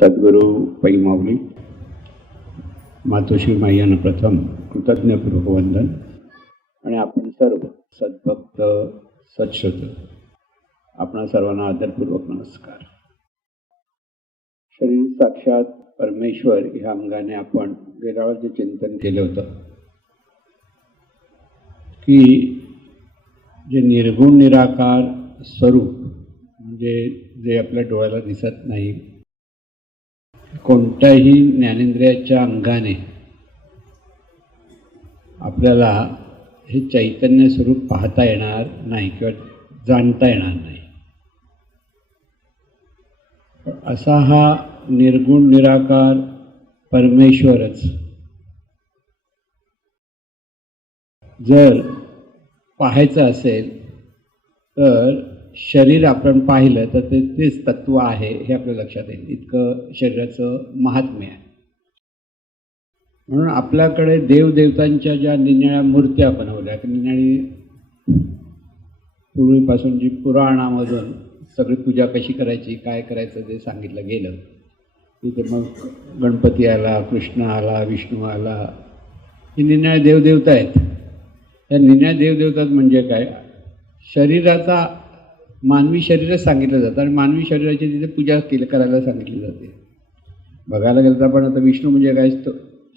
सद्गुरू पै माऊली मातोश्री माईयांना प्रथम कृतज्ञपूर्वक वंदन आणि आपण सर्व सद्भक्त सत्श्रोतक आपणा सर्वांना आदरपूर्वक नमस्कार. शरीर साक्षात परमेश्वर ह्या अंगाने आपण गेल्या वेळेस जे चिंतन केलं होतं की जे निर्गुण निराकार स्वरूप म्हणजे जे आपल्या डोळ्याला दिसत नाही, कोणत्याही ज्ञानेंद्रियाच्या अंगाने आपल्याला हे चैतन्य स्वरूप पाहता येणार नाही किंवा जाणता येणार नाही. असा हा निर्गुण निराकार परमेश्वरच जर पाहायचं असेल तर शरीर आपण पाहिलं तर तेच तत्व आहे हे आपल्या लक्षात येईल. इतकं शरीराचं महात्म्य आहे. म्हणून आपल्याकडे देवदेवतांच्या ज्या निन्याळ्या मूर्त्या बनवल्या, निन्याळी पूर्वीपासून जी पुराणामधून सगळी पूजा कशी करायची, काय करायचं ते सांगितलं गेलं. तिथे मग गणपती आला, कृष्ण आला, विष्णू आला, हे निन्याळे देवदेवता आहेत. या निन्याळ देवदेवता म्हणजे काय, शरीराचा मानवी शरीरच सांगितलं जातं आणि मानवी शरीराची तिथे पूजा करायला सांगितली जाते. बघायला गेलं तर आपण आता विष्णू म्हणजे काय, तो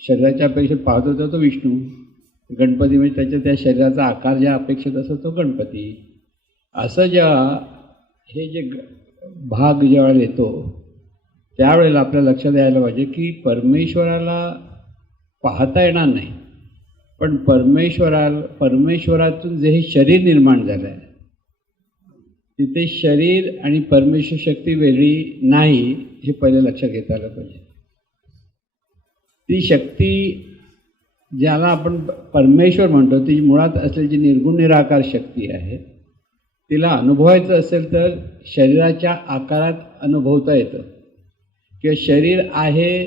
शरीराच्या अपेक्षेत पाहत होता तो विष्णू. गणपती म्हणजे त्याच्या त्या शरीराचा आकार ज्या अपेक्षित असतो तो गणपती. असं जेव्हा हे जे भाग ज्यावेळेला येतो त्यावेळेला आपल्या लक्षात यायला पाहिजे की परमेश्वराला पाहता येणार नाही, पण परमेश्वरातून जे हे शरीर निर्माण झालं आहे तिथे शरीर आणि परमेश्वर शक्ती वेगळी नाही हे पहिले लक्षात घेता आलं पाहिजे. ती शक्ती ज्याला आपण परमेश्वर म्हणतो ती मुळात असलेली जी निर्गुण निराकार शक्ती आहे तिला अनुभवायचं असेल तर शरीराच्या आकारात अनुभवता येतं, किंवा शरीर आहे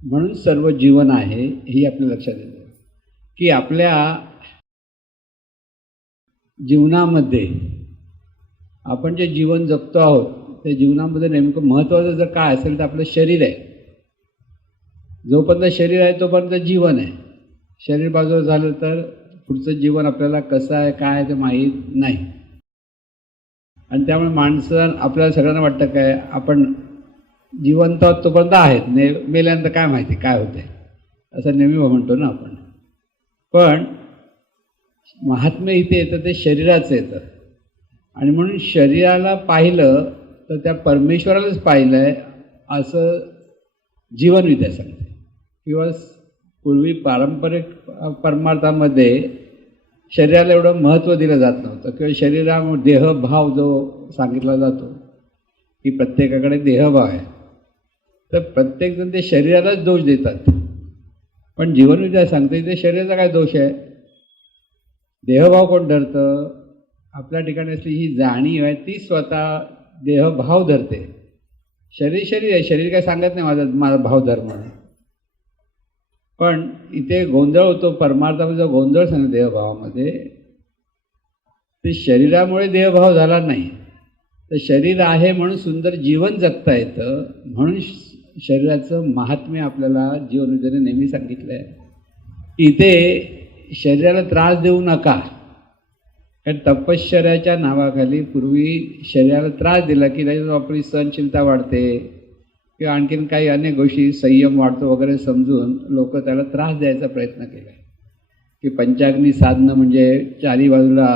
म्हणून सर्व जीवन आहे हे आपल्या लक्षात येतं. की आपल्या जीवनामध्ये आपण जे जीवन जगतो आहोत त्या जीवनामध्ये नेमकं महत्त्वाचं जर काय असेल तर आपलं शरीर आहे. जोपर्यंत शरीर आहे तोपर्यंत जीवन आहे. शरीर बाजूला झालं तर पुढचं जीवन आपल्याला कसं आहे काय आहे ते माहीत नाही. आणि त्यामुळे माणसं आपल्याला सगळ्यांना वाटतं काय आपण जिवंत आहोत तोपर्यंत आहेत, मेल्यानंतर काय माहिती काय होते असं नेहमी म्हणतो ना आपण. पण महात्म्य इथे येतं ते शरीराचं येतं. आणि म्हणून शरीराला पाहिलं तर त्या परमेश्वरालाच पाहिलं आहे असं जीवनविद्या सांगते. किंवा पूर्वी पारंपरिक परमार्थामध्ये शरीराला एवढं महत्त्व दिलं जात नव्हतं, किंवा शरीरामुळे देहभाव जो सांगितला जातो की प्रत्येकाकडे देहभाव आहे, तर प्रत्येकजण ते शरीरालाच दोष देतात. पण जीवनविद्या सांगते ते शरीराचा काय दोष आहे, देहभाव कोण धरतं, आपल्या ठिकाणी असली ही जाणीव आहे ती स्वतः देहभाव धरते. शरीर आहे, शरीर काय सांगत नाही माझा भाव धर म्हणून. पण इथे गोंधळ होतो परमार्थामध्ये, जो गोंधळ सांगतो देहभावामध्ये ते शरीरामुळे देहभाव झाला नाही, तर शरीर आहे म्हणून सुंदर जीवन जगता येतं. म्हणून शरीराचं महात्म्य आपल्याला जीवनविद्येने नेहमी सांगितलं आहे. इथे शरीराला त्रास देऊ नका, कारण तपश्चर्याच्या नावाखाली पूर्वी शरीराला त्रास दिला की त्याच्यात आपली सहनशीलता वाढते किंवा आणखीन काही अनेक गोष्टी संयम वाढतो वगैरे समजून लोक त्याला त्रास द्यायचा प्रयत्न केला. की पंचाग्नी साधनं म्हणजे चारी बाजूला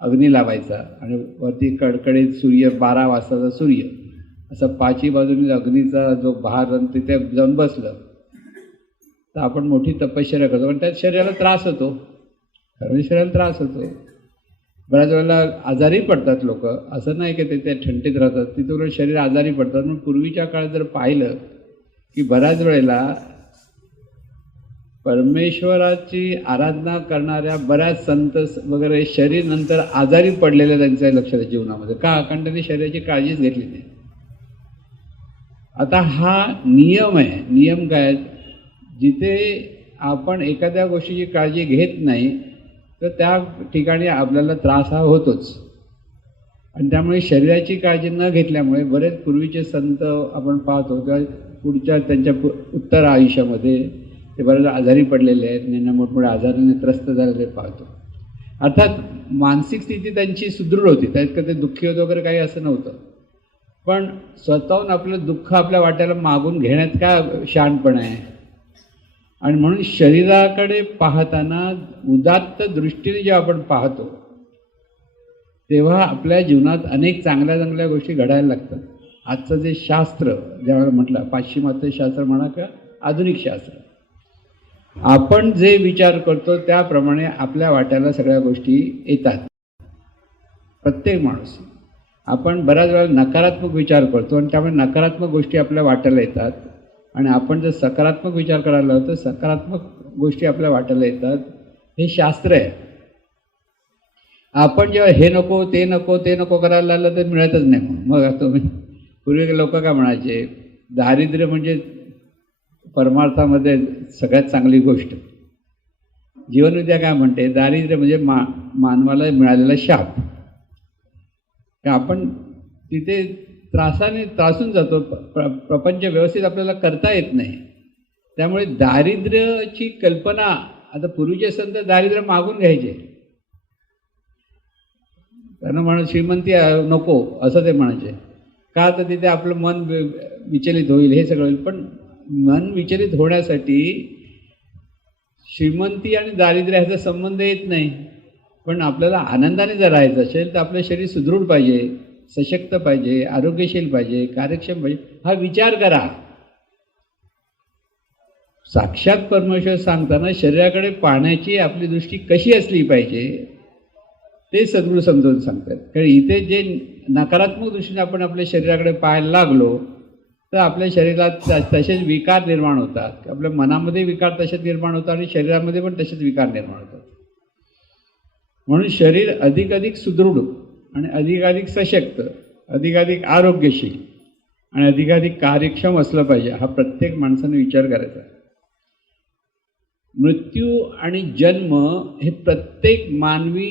अग्नी लावायचा आणि वरती कडकडीत सूर्य 12 वाजताचा सूर्य असं पाचही बाजूने अग्नीचा जो भार तिथे जाऊन बसलं तर आपण मोठी तपश्चर्या करतो. पण त्यात शरीराला त्रास होतो, कारण शरीराला त्रास होतो. बऱ्याच वेळेला आजारी पडतात लोक, असं नाही की ते त्या थंडीत राहतात, तिथे उलट शरीर आजारी पडतात. म्हणून पूर्वीच्या काळात जर पाहिलं की बऱ्याच वेळेला परमेश्वराची आराधना करणाऱ्या बऱ्याच संत वगैरे शरीर नंतर आजारी पडलेले त्यांच्या लक्षात जीवनामध्ये. का, कारण त्यांनी शरीराची काळजीच घेतली नाही. आता हा नियम आहे. नियम काय, जिथे आपण एखाद्या गोष्टीची काळजी घेत नाही तर त्या ठिकाणी आपल्याला त्रास हा होतोच. आणि त्यामुळे शरीराची काळजी न घेतल्यामुळे बरेच पूर्वीचे संत आपण पाहतो तेव्हा पुढच्या त्यांच्या उत्तर आयुष्यामध्ये ते बरेच आजारी पडलेले आहेत, त्यांना मोठमोठ्या आजाराने त्रस्त झालेले पाहतो. अर्थात मानसिक स्थिती त्यांची सुदृढ होती, त्यात का ते दुःखी होतं वगैरे काही असं नव्हतं, पण स्वतःहून आपलं दुःख आपल्या वाट्याला मागून घेण्यात काय शहाणपण आहे. आणि म्हणून शरीराकडे पाहताना उदात्त दृष्टीने जेव्हा आपण पाहतो तेव्हा आपल्या जीवनात अनेक चांगल्या चांगल्या गोष्टी घडायला लागतात. आजचं जे शास्त्र जेव्हा म्हटलं, पाश्चिमात्य शास्त्र म्हणा किंवा आधुनिक शास्त्र, आपण जे विचार करतो त्याप्रमाणे आपल्या वाट्याला सगळ्या गोष्टी येतात. प्रत्येक माणूस, आपण बऱ्याच वेळा नकारात्मक विचार करतो आणि त्यामुळे नकारात्मक गोष्टी आपल्या वाट्याला येतात, आणि आपण जर सकारात्मक विचार करायला लावतो सकारात्मक गोष्टी आपल्या वाट्याला येतात. हे शास्त्र आहे. आपण जेव्हा हे नको ते नको ते नको करायला लागलं तर मिळतच नाही. मग तुम्ही पूर्वी लोक काय म्हणायचे, दारिद्र्य म्हणजे परमार्थामध्ये सगळ्यात चांगली गोष्ट. जीवनविद्या काय म्हणते, दारिद्र्य म्हणजे मानवाला मिळालेला शाप. आपण तिथे त्रासून जातो, प्रपंच व्यवस्थित आपल्याला करता येत नाही. त्यामुळे दारिद्र्याची कल्पना, आता पूर्वीचे संत दारिद्र्य मागून घ्यायचे, त्यांना म्हणत श्रीमंती नको असं ते म्हणायचे. का तर तिथे आपलं मन विचलित होईल, हे सगळं होईल. पण मन विचलित होण्यासाठी श्रीमंती आणि दारिद्र्य ह्याचा संबंध येत नाही. पण आपल्याला आनंदाने जर राहायचं असेल तर आपलं शरीर सुदृढ पाहिजे, सशक्त पाहिजे, आरोग्यशील पाहिजे, कार्यक्षम पाहिजे, हा विचार करा. साक्षात परमेश्वर सांगताना शरीराकडे पाहण्याची आपली दृष्टी कशी असली पाहिजे ते सद्गुरू समजावून सांगतात. कारण इथे जे नकारात्मक दृष्टीने आपण आपल्या शरीराकडे पाहायला लागलो तर आपल्या शरीरात तसेच विकार निर्माण होतात, आपल्या मनामध्ये विकार तसेच निर्माण होतात आणि शरीरामध्ये पण तसेच विकार निर्माण होतात. म्हणून शरीर अधिकाधिक सुदृढ आणि अधिकाधिक सशक्त, अधिकाधिक आरोग्यशील आणि अधिकाधिक कार्यक्षम असलं पाहिजे, हा प्रत्येक माणसाने विचार करायचा. मृत्यू आणि जन्म हे प्रत्येक मानवी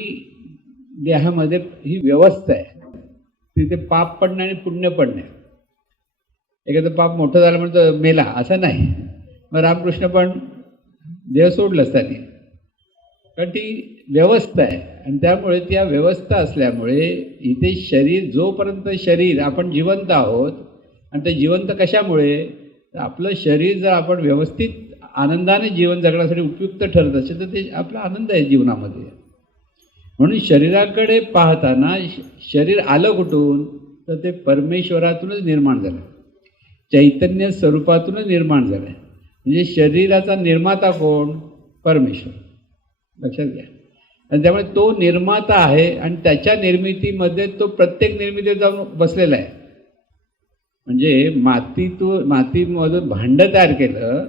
देहामध्ये ही व्यवस्था आहे. तिथे पाप पडणे आणि पुण्य पडणे. एखादं पाप मोठं झालं म्हणतं मेला असं नाही. मग रामकृष्ण पण देह सोडलंच त्यांनी, कारण ती व्यवस्था आहे. आणि त्यामुळे त्या व्यवस्था असल्यामुळे इथे शरीर, जोपर्यंत शरीर आपण जिवंत आहोत, आणि ते जिवंत कशामुळे, तर आपलं शरीर जर आपण व्यवस्थित आनंदाने जीवन जगण्यासाठी उपयुक्त ठरत असेल तर ते आपला आनंद आहे जीवनामध्ये. म्हणून शरीराकडे पाहताना शरीर आलं कुठून, तर ते परमेश्वरातूनच निर्माण झालं, चैतन्य स्वरूपातूनच निर्माण झालं. म्हणजे शरीराचा निर्माता कोण, परमेश्वर, लक्षात घ्या. आणि त्यामुळे तो निर्माता आहे आणि त्याच्या निर्मितीमध्ये तो प्रत्येक निर्मितीत जाऊन बसलेला आहे. म्हणजे मातीमधून भांडं तयार केलं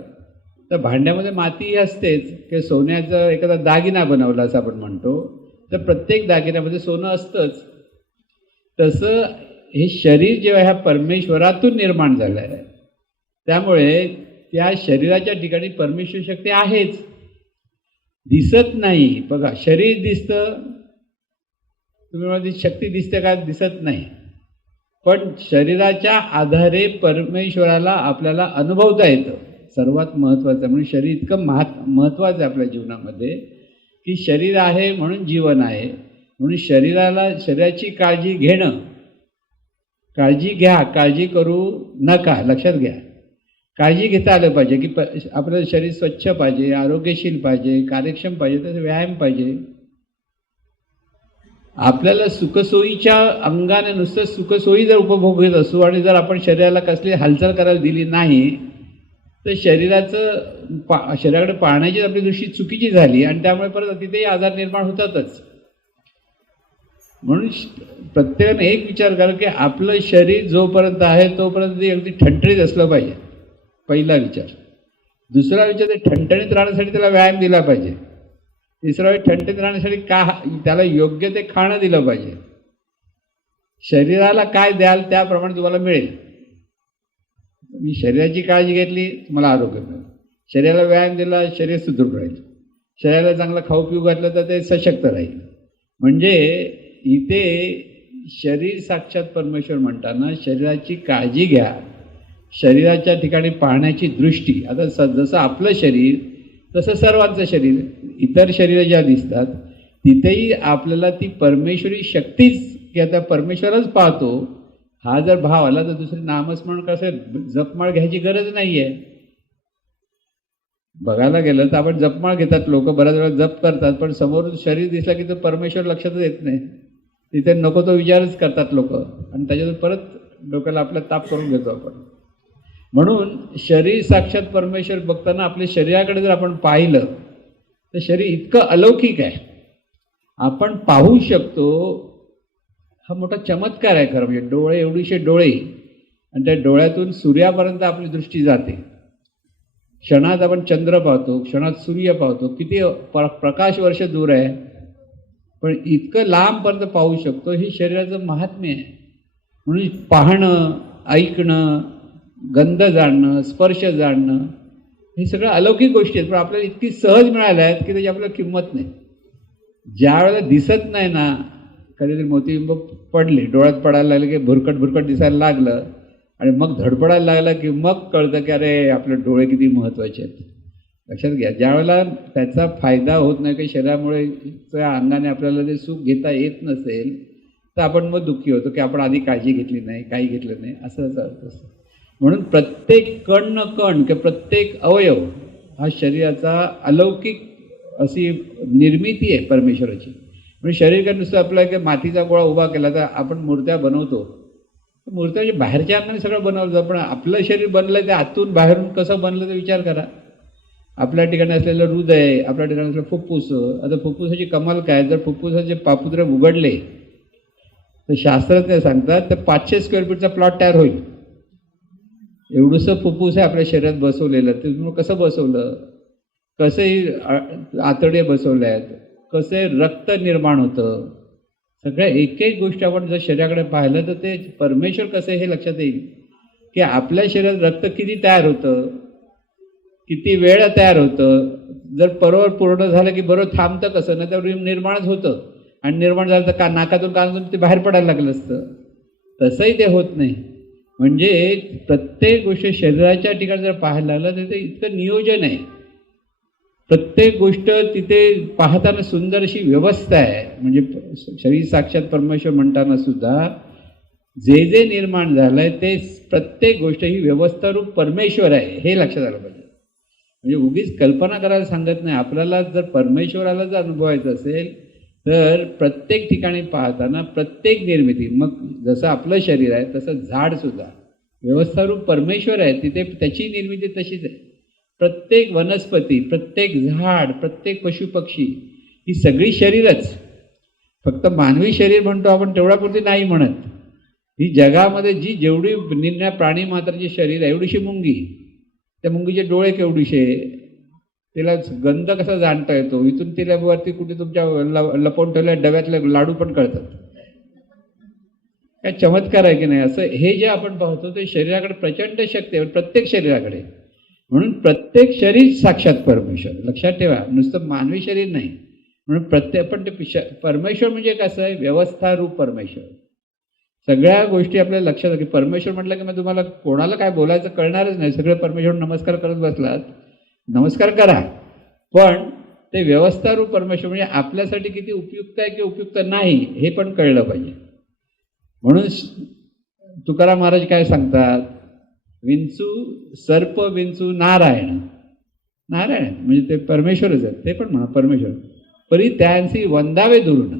तर भांड्यामध्ये माती असतेच. की सोन्याचं एखादा दागिना बनवला असं आपण म्हणतो, तर प्रत्येक दागिन्यामध्ये सोनं असतंच. तसं हे शरीर जेव्हा ह्या परमेश्वरातून निर्माण झालं आहे, त्यामुळे त्या शरीराच्या ठिकाणी परमेश्वर शक्ती आहेच. दिसत नाही. बघा, शरीर दिसतं, तुम्ही मला शक्ती दिसते का, दिसत नाही. पण शरीराच्या आधारे परमेश्वराला आपल्याला अनुभवता येतं. सर्वात महत्त्वाचं म्हणून शरीर इतकं महत्त्वाचं आहे आपल्या जीवनामध्ये, की शरीर आहे म्हणून जीवन आहे. म्हणून शरीराची काळजी घेणं, काळजी घ्या, काळजी करू नका, लक्षात घ्या. काळजी घेता आलं पाहिजे की आपलं शरीर स्वच्छ पाहिजे, आरोग्यशील पाहिजे, कार्यक्षम पाहिजे, त्याचा व्यायाम पाहिजे. आपल्याला सुखसोयीच्या अंगाने नुसतं सुखसोयी जर उपभोग घेत असू आणि जर आपण शरीराला कसली हालचाल करायला दिली नाही तर शरीराकडे पाहण्याची आपली दृष्टी चुकीची झाली आणि त्यामुळे परत तिथेही आजार निर्माण होतातच. म्हणून प्रत्येकाने एक विचार करा की आपलं शरीर जोपर्यंत आहे तोपर्यंत ते अगदी ठणठणीत असलं पाहिजे, पहिला विचार. दुसरा विचार, ते ठणठणीत राहण्यासाठी त्याला व्यायाम दिला पाहिजे. तिसरा वेळ ठणठणीत राहण्यासाठी त्याला योग्य ते खाणं दिलं पाहिजे. शरीराला काय द्याल त्याप्रमाणे तुम्हाला मिळेल. मी शरीराची काळजी घेतली, तुम्हाला आरोग्य मिळेल. शरीराला व्यायाम दिला, शरीर सुदृढ राहील. शरीराला चांगलं खाऊ पिऊ घातलं तर ते सशक्त राहील. म्हणजे इथे शरीर साक्षात परमेश्वर म्हणताना शरीराची काळजी घ्या, शरीराच्या ठिकाणी पाहण्याची दृष्टी, आता जसं आपलं शरीर तसं सर्वांचं शरीर, इतर शरीरं ज्या दिसतात तिथेही आपल्याला ती परमेश्वरी शक्तीच की आता परमेश्वरच पाहतो हा जर भाव आला तर दुसरे नामस्मरण कसं जपमाळ घ्यायची गरज नाही आहे. बघायला गेलं तर आपण जपमाळ घेतात लोक, बऱ्याच वेळा जप करतात, पण समोरून शरीर दिसलं की तो परमेश्वर लक्षातच येत नाही. तिथे नको तो विचारच करतात लोक आणि त्याच्यातून परत डोक्याला आपला ताप करून घेतो आपण. म्हणून शरीर साक्षात परमेश्वर बघताना आपल्या शरीराकडे जर आपण पाहिलं तर शरीर इतकं अलौकिक आहे, आपण पाहू शकतो. हा मोठा चमत्कार आहे खरं म्हणजे. डोळे, एवढीशे डोळे, आणि त्या डोळ्यातून सूर्यापर्यंत आपली दृष्टी जाते. क्षणात आपण चंद्र पाहतो, क्षणात सूर्य पाहतो, किती प्रकाश वर्ष दूर आहे, पण इतकं लांबपर्यंत पाहू शकतो. ही शरीराचं महात्म्य आहे. म्हणून पाहणं, ऐकणं, गंध जाणणं, स्पर्श जाणणं, हे सगळं अलौकिक गोष्टी आहेत, पण आपल्याला इतकी सहज मिळाल्या आहेत की त्याची आपल्याला किंमत नाही. ज्या वेळेला दिसत नाही ना, कधीतरी मोतीबिंब पडले, डोळ्यात पडायला लागले की भुरकट भुरकट दिसायला लागलं आणि मग धडपडायला लागलं की मग कळतं की अरे आपले डोळे किती महत्त्वाचे आहेत. लक्षात घ्या, ज्या वेळेला त्याचा फायदा होत नाही, काही शरीरामुळे त्या अंगाने आपल्याला ते सुख घेता येत नसेल तर आपण मग दुःखी होतो की आपण आधी काळजी घेतली नाही, काही घेतलं नाही, असं असतं. म्हणून प्रत्येक कण न कण किंवा प्रत्येक अवयव हा शरीराचा अलौकिक अशी निर्मिती आहे परमेश्वराची. म्हणजे शरीर का नुसतं आपला की मातीचा गोळा उभा केला तर आपण मूर्त्या बनवतो, मूर्त्या म्हणजे बाहेरच्या अंगाने सगळं बनवलं जातं, पण आपलं शरीर बनलं ते आतून बाहेरून कसं बनलं तर विचार करा. आपल्या ठिकाणी असलेलं हृदय, आपल्या ठिकाणी असलेलं फुफ्फुस, आता फुफ्फुसाची कमाल काय, जर फुफ्फुसाचे पापुत्रे उघडले तर शास्त्रज्ञ सांगतात तर 500 स्क्वेअर फीटचा प्लॉट तयार होईल. एवढंसं फुफ्फुस आहे आपल्या शरीरात बसवलेलं. ते तुम्ही कसं बसवलं, कसेही आतडे बसवले आहेत, कसे रक्त निर्माण होतं, सगळ्या एक एक गोष्टी आपण जर शरीराकडे पाहिलं तर ते परमेश्वर कसं हे लक्षात येईल की आपल्या शरीरात रक्त किती तयार होतं, किती वेळ तयार होतं. जर बरोबर पूर्ण झालं की बरोबर थांबतं कसं, नाही तर निर्माणच होतं आणि निर्माण झालं तर नाकातून कानातून ते बाहेर पडायला लागलं असतं. तसंही ते होत नाही. म्हणजे प्रत्येक गोष्ट शरीराच्या ठिकाणी जर पाहायला लागलं तर ते इतकं नियोजन आहे. प्रत्येक गोष्ट तिथे पाहताना सुंदर अशी व्यवस्था आहे. म्हणजे शरीर साक्षात परमेश्वर म्हणताना सुद्धा जे जे निर्माण झालं आहे ते प्रत्येक गोष्ट ही व्यवस्थारूप परमेश्वर आहे, हे लक्षात आलं पाहिजे. म्हणजे उगीच कल्पना करायला सांगत नाही. आपल्याला जर परमेश्वराला जर अनुभवायचं असेल तर प्रत्येक ठिकाणी पाहताना प्रत्येक निर्मिती, मग जसं आपलं शरीर आहे तसं झाडसुद्धा व्यवस्थारूप परमेश्वर आहे, तिथे त्याची निर्मिती तशीच आहे. प्रत्येक वनस्पती, प्रत्येक झाड, प्रत्येक पशुपक्षी ही सगळी शरीरच. फक्त मानवी शरीर म्हणतो आपण तेवढ्यापुरती नाही म्हणत. ही जगामध्ये जी जेवढी निरनिराळ्या प्राणी मात्राची शरीर आहे, एवढीशी मुंगी, त्या मुंगीचे डोळे केवढीशे, तिला गंध कसा जाणता येतो, इथून तिला वरती कुठे तुमच्या लपवून ठेवल्या डब्यातले लाडू पण कळतात. काय चमत्कार आहे की नाही. असं हे जे आपण पाहतो ते शरीराकडे प्रचंड शक्ती आहे, प्रत्येक शरीराकडे. म्हणून प्रत्येक शरीर साक्षात परमेश्वर, लक्षात ठेवा, नुसतं मानवी शरीर नाही. म्हणून प्रत्येक, पण ते परमेश्वर म्हणजे कसं आहे, व्यवस्थारूप परमेश्वर. सगळ्या गोष्टी आपल्याला लक्षात की परमेश्वर म्हटलं की मग तुम्हाला कोणाला काय बोलायचं कळणारच नाही. सगळे परमेश्वर नमस्कार करत बसलात, नमस्कार करा, पण ते व्यवस्थारूप परमेश्वर म्हणजे आपल्यासाठी किती उपयुक्त आहे की उपयुक्त नाही हे पण कळलं पाहिजे. म्हणून तुकाराम महाराज काय सांगतात, विंचू सर्प विंचू नारायण. नारायण म्हणजे ते परमेश्वरच आहेत, ते पण म्हणा परमेश्वर. परी त्यांची वंदावे दुरून,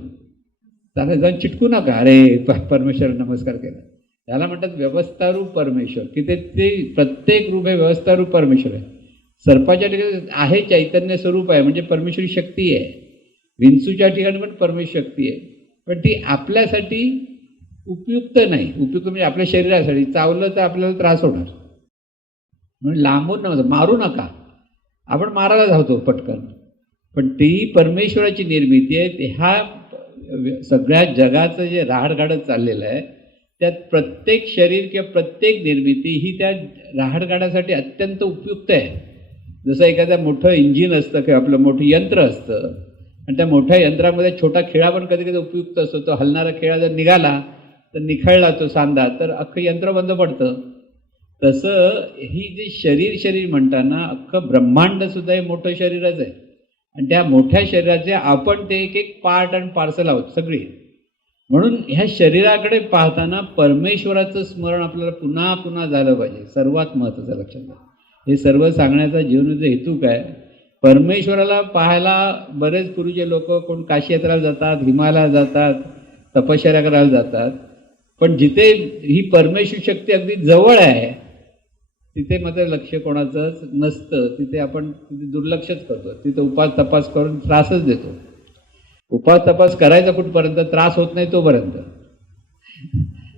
त्याला जाऊन चिटकू नका, अरे परमेश्वर नमस्कार केला. त्याला म्हणतात व्यवस्थारूप परमेश्वर, की ते प्रत्येक रूप हे व्यवस्थारूप परमेश्वर आहे. सर्पाच्या ठिकाणी आहे चैतन्य स्वरूप आहे, म्हणजे परमेश्वरी शक्ती आहे. विंचूच्या ठिकाणी पण परमेश्वर शक्ती आहे, पण ती आपल्यासाठी उपयुक्त नाही. उपयुक्त म्हणजे आपल्या शरीरासाठी, चावलं तर आपल्याला त्रास होणार. म्हणून लांबून नव्हतं, मारू नका. आपण मारायला धावतो पटकन, पण ती परमेश्वराची निर्मिती आहे. हा सगळ्या जगाचं जे राहाडगाडत चाललेलं आहे त्यात प्रत्येक शरीर किंवा प्रत्येक निर्मिती ही त्या राहाडगाडासाठी अत्यंत उपयुक्त आहे. जसं एखादं मोठं इंजिन असतं किंवा आपलं मोठं यंत्र असतं, आणि त्या मोठ्या यंत्रामध्ये छोटा खिळा पण कधी कधी उपयुक्त असतो. तो हलणारा खिळा जर निघाला तर निखळला तो सांधा तर अख्खं यंत्र बंद पडतं. तसं ही जी शरीर म्हणताना अख्खं ब्रह्मांड सुद्धा हे मोठं शरीरच आहे आणि त्या मोठ्या शरीराचे आपण ते एक एक पार्ट आणि पार्सल आहोत सगळी. म्हणून ह्या शरीराकडे पाहताना परमेश्वराचं स्मरण आपल्याला पुन्हा पुन्हा झालं पाहिजे. सर्वात महत्त्वाचं लक्षात घ्या. हे सर्व सांगण्याचा जीवनाचा हेतू काय? परमेश्वराला पाहायला बरेच पूर्वीचे लोक कोण काशी यात्रेला जातात, हिमालयाला जातात, तपश्चर्या करायला जातात, पण जिथे ही परमेश्वर शक्ती अगदी जवळ आहे तिथे मात्र लक्ष कोणाचंच नसतं. तिथे आपण तिथे दुर्लक्षच करतो. तिथे उपास तपास करून त्रासच देतो. उपास तपास करायचा कुठपर्यंत? त्रास होत नाही तोपर्यंत.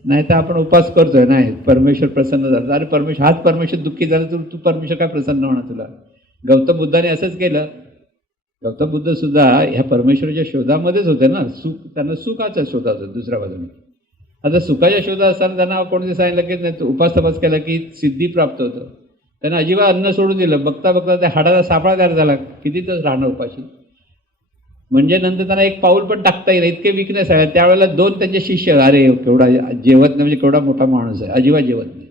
नाही तर आपण उपास करतोय, नाही परमेश्वर प्रसन्न झाला, अरे परमेश्वर हाच परमेश्वर दुःखी झाला तर तू परमेश्वर काय प्रसन्न होणार तुला? गौतम बुद्धाने असंच केलं. गौतम बुद्ध सुद्धा ह्या परमेश्वराच्या शोधामध्येच होते ना. सुख त्यांना सुखाचा शोध होता दुसऱ्या बाजूने. आता सुखाच्या शोधात असताना त्यांना कोणते सांगितलं की नाही उपास तपास केला की सिद्धी प्राप्त होतं. त्यांना अजिबात अन्न सोडून दिलं. बघता बघता त्या हाडाचा सापळा तयार झाला. किती तास राहणं उपाशी? म्हणजे नंतर त्यांना एक पाऊल पण टाकता येईल इतके विकनेस आहे. त्यावेळेला 2 त्यांचे शिष्य, अरे केवढा जेवत नाही, म्हणजे केवढा मोठा माणूस आहे, अजिबात जेवत नाही.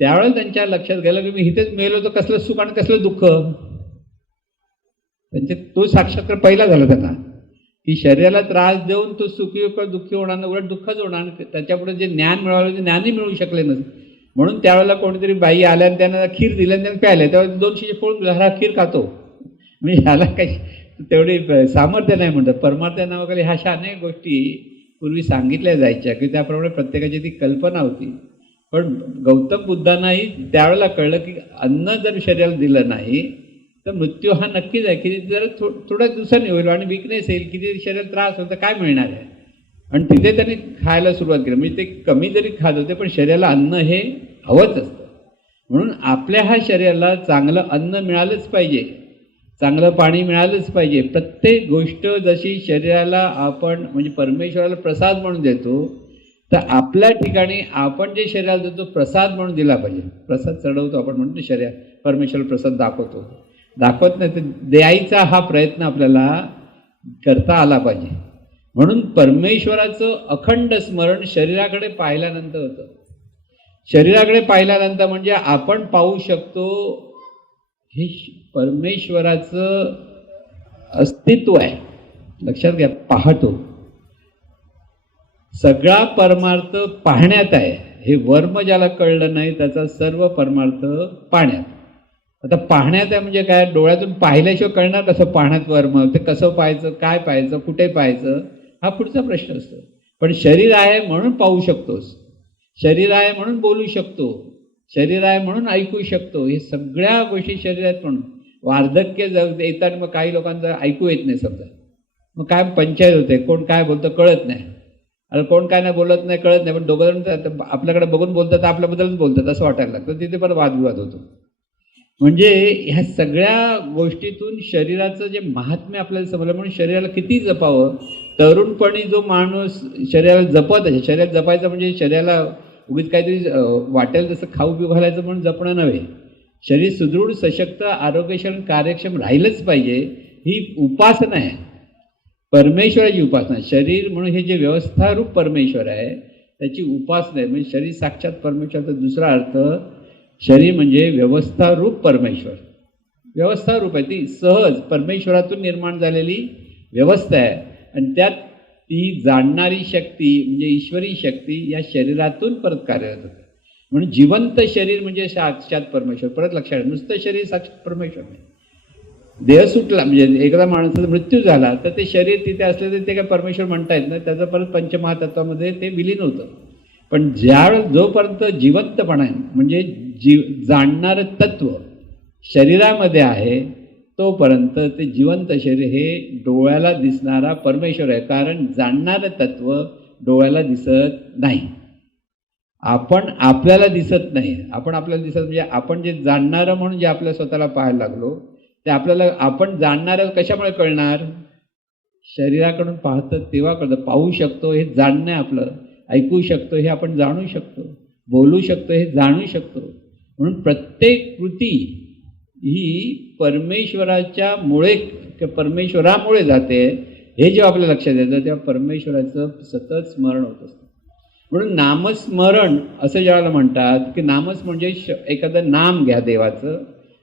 त्यावेळेला त्यांच्या लक्षात गेलं की मी इथेच मेलो तर कसलं सुख आणि कसलं दुःख. त्यांचे तो साक्षात्कार पहिला झाला त्यांना की शरीराला त्रास देऊन तो सुखी दुःखी होणार नाही, उलट दुःखच होणार. त्याच्यापुढे जे ज्ञान मिळालं ते ज्ञानही मिळू शकले नसते. म्हणून त्यावेळेला कोणीतरी बाई आल्या आणि त्यांना खीर दिली आणि त्यांना प्यायले. त्यावेळेला 2 शिष्य पळून हा खीर खातो. म्हणजे ह्याला काही तेवढी सामर्थ्य नाही म्हणतात. परमार्थ नावाखाली ह्या अनेक गोष्टी पूर्वी सांगितल्या जायच्या की त्याप्रमाणे प्रत्येकाची ती कल्पना होती. पण गौतम बुद्धांनाही त्यावेळेला कळलं की अन्न जर शरीराला दिलं नाही तर मृत्यू हा नक्कीच आहे. किती जर थोड्या दिवसांनी होईल आणि विकनेस येईल, किती शरीराला त्रास होईल तर काय मिळणार आहे. आणि तिथे त्यांनी खायला सुरुवात केली. म्हणजे ते कमी जरी खात होते पण शरीराला अन्न हे हवंच असतं. म्हणून आपल्या ह्या शरीराला चांगलं अन्न मिळालंच पाहिजे, चांगलं पाणी मिळालंच पाहिजे. प्रत्येक गोष्ट जशी शरीराला आपण म्हणजे परमेश्वराला प्रसाद म्हणून देतो तर आपल्या ठिकाणी आपण जे शरीराला देतो प्रसाद म्हणून दिला पाहिजे. प्रसाद चढवतो आपण म्हणतो शरीर परमेश्वर प्रसाद दाखवत नाही तर द्यायचा हा प्रयत्न आपल्याला करता आला पाहिजे. म्हणून परमेश्वराचं अखंड स्मरण शरीराकडे पाहिल्यानंतर होतं. शरीराकडे पाहिल्यानंतर म्हणजे आपण पाहू शकतो हे परमेश्वराचं अस्तित्व आहे. लक्षात घ्या, पाहतो. सगळा परमार्थ पाहण्यात आहे. हे वर्म ज्याला कळलं नाही त्याचा सर्व परमार्थ पाहण्यात. आता पाहण्यात आहे म्हणजे काय? डोळ्यातून पाहिल्याशिवाय कळणार कसं पाहण्यात वर्म? ते कसं पाहायचं, काय पाहायचं, कुठे पाहायचं, हा पुढचा प्रश्न असतो. पण शरीर आहे म्हणून पाहू शकतोस, शरीर आहे म्हणून बोलू शकतो, शरीर आहे म्हणून ऐकू शकतो. हे सगळ्या गोष्टी शरीर आहेत. म्हणून वार्धक्य येतात मग काही लोकांचं ऐकू येत नाही समजा. मग काय पंचायत होते, कोण काय बोलतं कळत नाही. अरे कोण काय नाही बोलत नाही कळत नाही, पण दोघं जण आपल्याकडे बघून बोलतात, आपल्याबद्दलच बोलतात असं वाटायला लागतं. तिथे पण वादविवाद होतो. म्हणजे ह्या सगळ्या गोष्टीतून शरीराचं जे महात्म्य आपल्याला समजलं. म्हणून शरीराला किती जपावं. तरुणपणी जो माणूस शरीराला जपत आहे, शरीरात जपायचं म्हणजे शरीराला उगीच काहीतरी वाटेल तसं खाऊ पिऊ घालायचं म्हणून जपणं नव्हे. शरीर सुदृढ सशक्त आरोग्यक्षम कार्यक्षम राहिलंच पाहिजे. ही उपासना आहे, परमेश्वराची उपासना. शरीर म्हणून हे जे व्यवस्थारूप परमेश्वर आहे त्याची उपासना आहे. म्हणजे शरीर साक्षात परमेश्वराचा दुसरा अर्थ शरीर म्हणजे व्यवस्थारूप परमेश्वर. व्यवस्थारूप आहे, ती सहज परमेश्वरातून निर्माण झालेली व्यवस्था आहे. आणि त्यात ती जाणणारी शक्ती म्हणजे ईश्वरी शक्ती या शरीरातून परत कार्यरत होते. म्हणून जिवंत शरीर म्हणजे साक्षात परमेश्वर. परत लक्षात, नुसतं शरीर साक्षात परमेश्वर नाही. देह सुटला म्हणजे एकदा माणसाचा मृत्यू झाला तर ते शरीर तिथे असलं तर ते काय परमेश्वर म्हणता येत नाही. त्याचं परत पंचमहातत्वामध्ये ते विलीन होतं. पण जोपर्यंत जिवंतपणा आहे म्हणजे जाणणारं तत्व शरीरामध्ये आहे तोपर्यंत ते जिवंत शरीर हे डोळ्याला दिसणारा परमेश्वर आहे. कारण जाणणारं तत्व डोळ्याला दिसत नाही. आपण आपल्याला दिसत नाही. आपण आपल्याला दिसत म्हणजे आपण जे जाणणारं म्हणून जे आपल्या स्वतःला पाहायला लागलो ते आपल्याला आपण जाणणारं कशामुळे कळणार? शरीराकडून पाहतं तेव्हा कळतं. पाहू शकतो हे जाणणं आहे आपलं, ऐकू शकतो हे आपण जाणू शकतो, बोलू शकतो हे जाणू शकतो. म्हणून प्रत्येक कृती ही परमेश्वराच्या मुळे परमेश्वरामुळे जाते. हे जेव्हा आपल्या लक्षात येतं तेव्हा परमेश्वराचं सतत स्मरण होत असतं. म्हणून नामस्मरण असं ज्यावेळेला म्हणतात की म्हणजे एखादं नाम घ्या देवाचं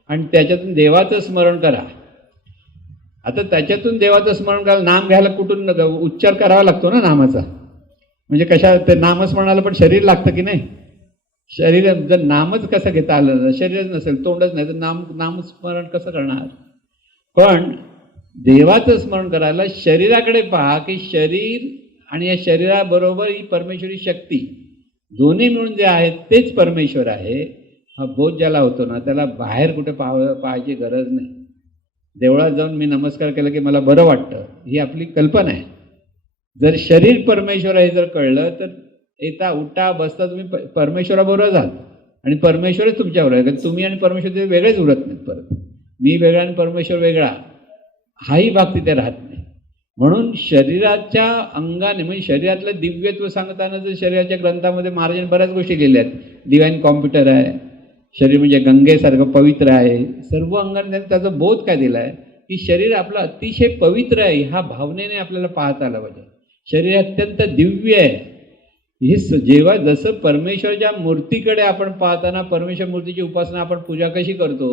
आणि त्याच्यातून देवाचं स्मरण करा. आता त्याच्यातून देवाचं स्मरण करायला नाम घ्यायला कुठून उच्चार करावा लागतो ना नामाचा. म्हणजे कशा ते नामस्मरणाला पण शरीर लागतं की नाही. शरीर जर नामच कसं घेता आलं, शरीरच नसेल, तोंडच नाही, तर नामस्मरण कसं करणार. पण देवाचं स्मरण करायला शरीराकडे पहा की शरीर आणि या शरीराबरोबर ही परमेश्वरी शक्ती दोन्ही मिळून जे आहेत तेच परमेश्वर आहे. हा बोध ज्याला होतो ना त्याला बाहेर कुठे पाहायची गरज नाही. देवळात जाऊन मी नमस्कार केला की मला बरं वाटतं, ही आपली कल्पना आहे. जर शरीर परमेश्वर आहे जर कळलं तर येता उठा बसता तुम्ही परमेश्वराबरोबर आहात आणि परमेश्वरच तुमच्यावर आहे. कारण तुम्ही आणि परमेश्वर ते वेगळेच उरत नाहीत. परत मी वेगळा आणि परमेश्वर वेगळा हाही भाग तिथे राहत नाही. म्हणून शरीराच्या अंगाने म्हणजे शरीरातलं दिव्यत्व सांगताना जर शरीराच्या ग्रंथामध्ये महाराजांनी बऱ्याच गोष्टी केल्या आहेत. डिवाइन कॉम्प्युटर आहे, शरीर म्हणजे गंगेसारखं पवित्र आहे. सर्व अंगाने त्याचा बोध काय दिला आहे की शरीर आपलं अतिशय पवित्र आहे. ह्या भावनेने आपल्याला पाहता आलं पाहिजे. शरीर अत्यंत दिव्य आहे. हे जेव्हा जसं परमेश्वराच्या मूर्तीकडे आपण पाहताना परमेश्वर मूर्तीची उपासना आपण पूजा कशी करतो,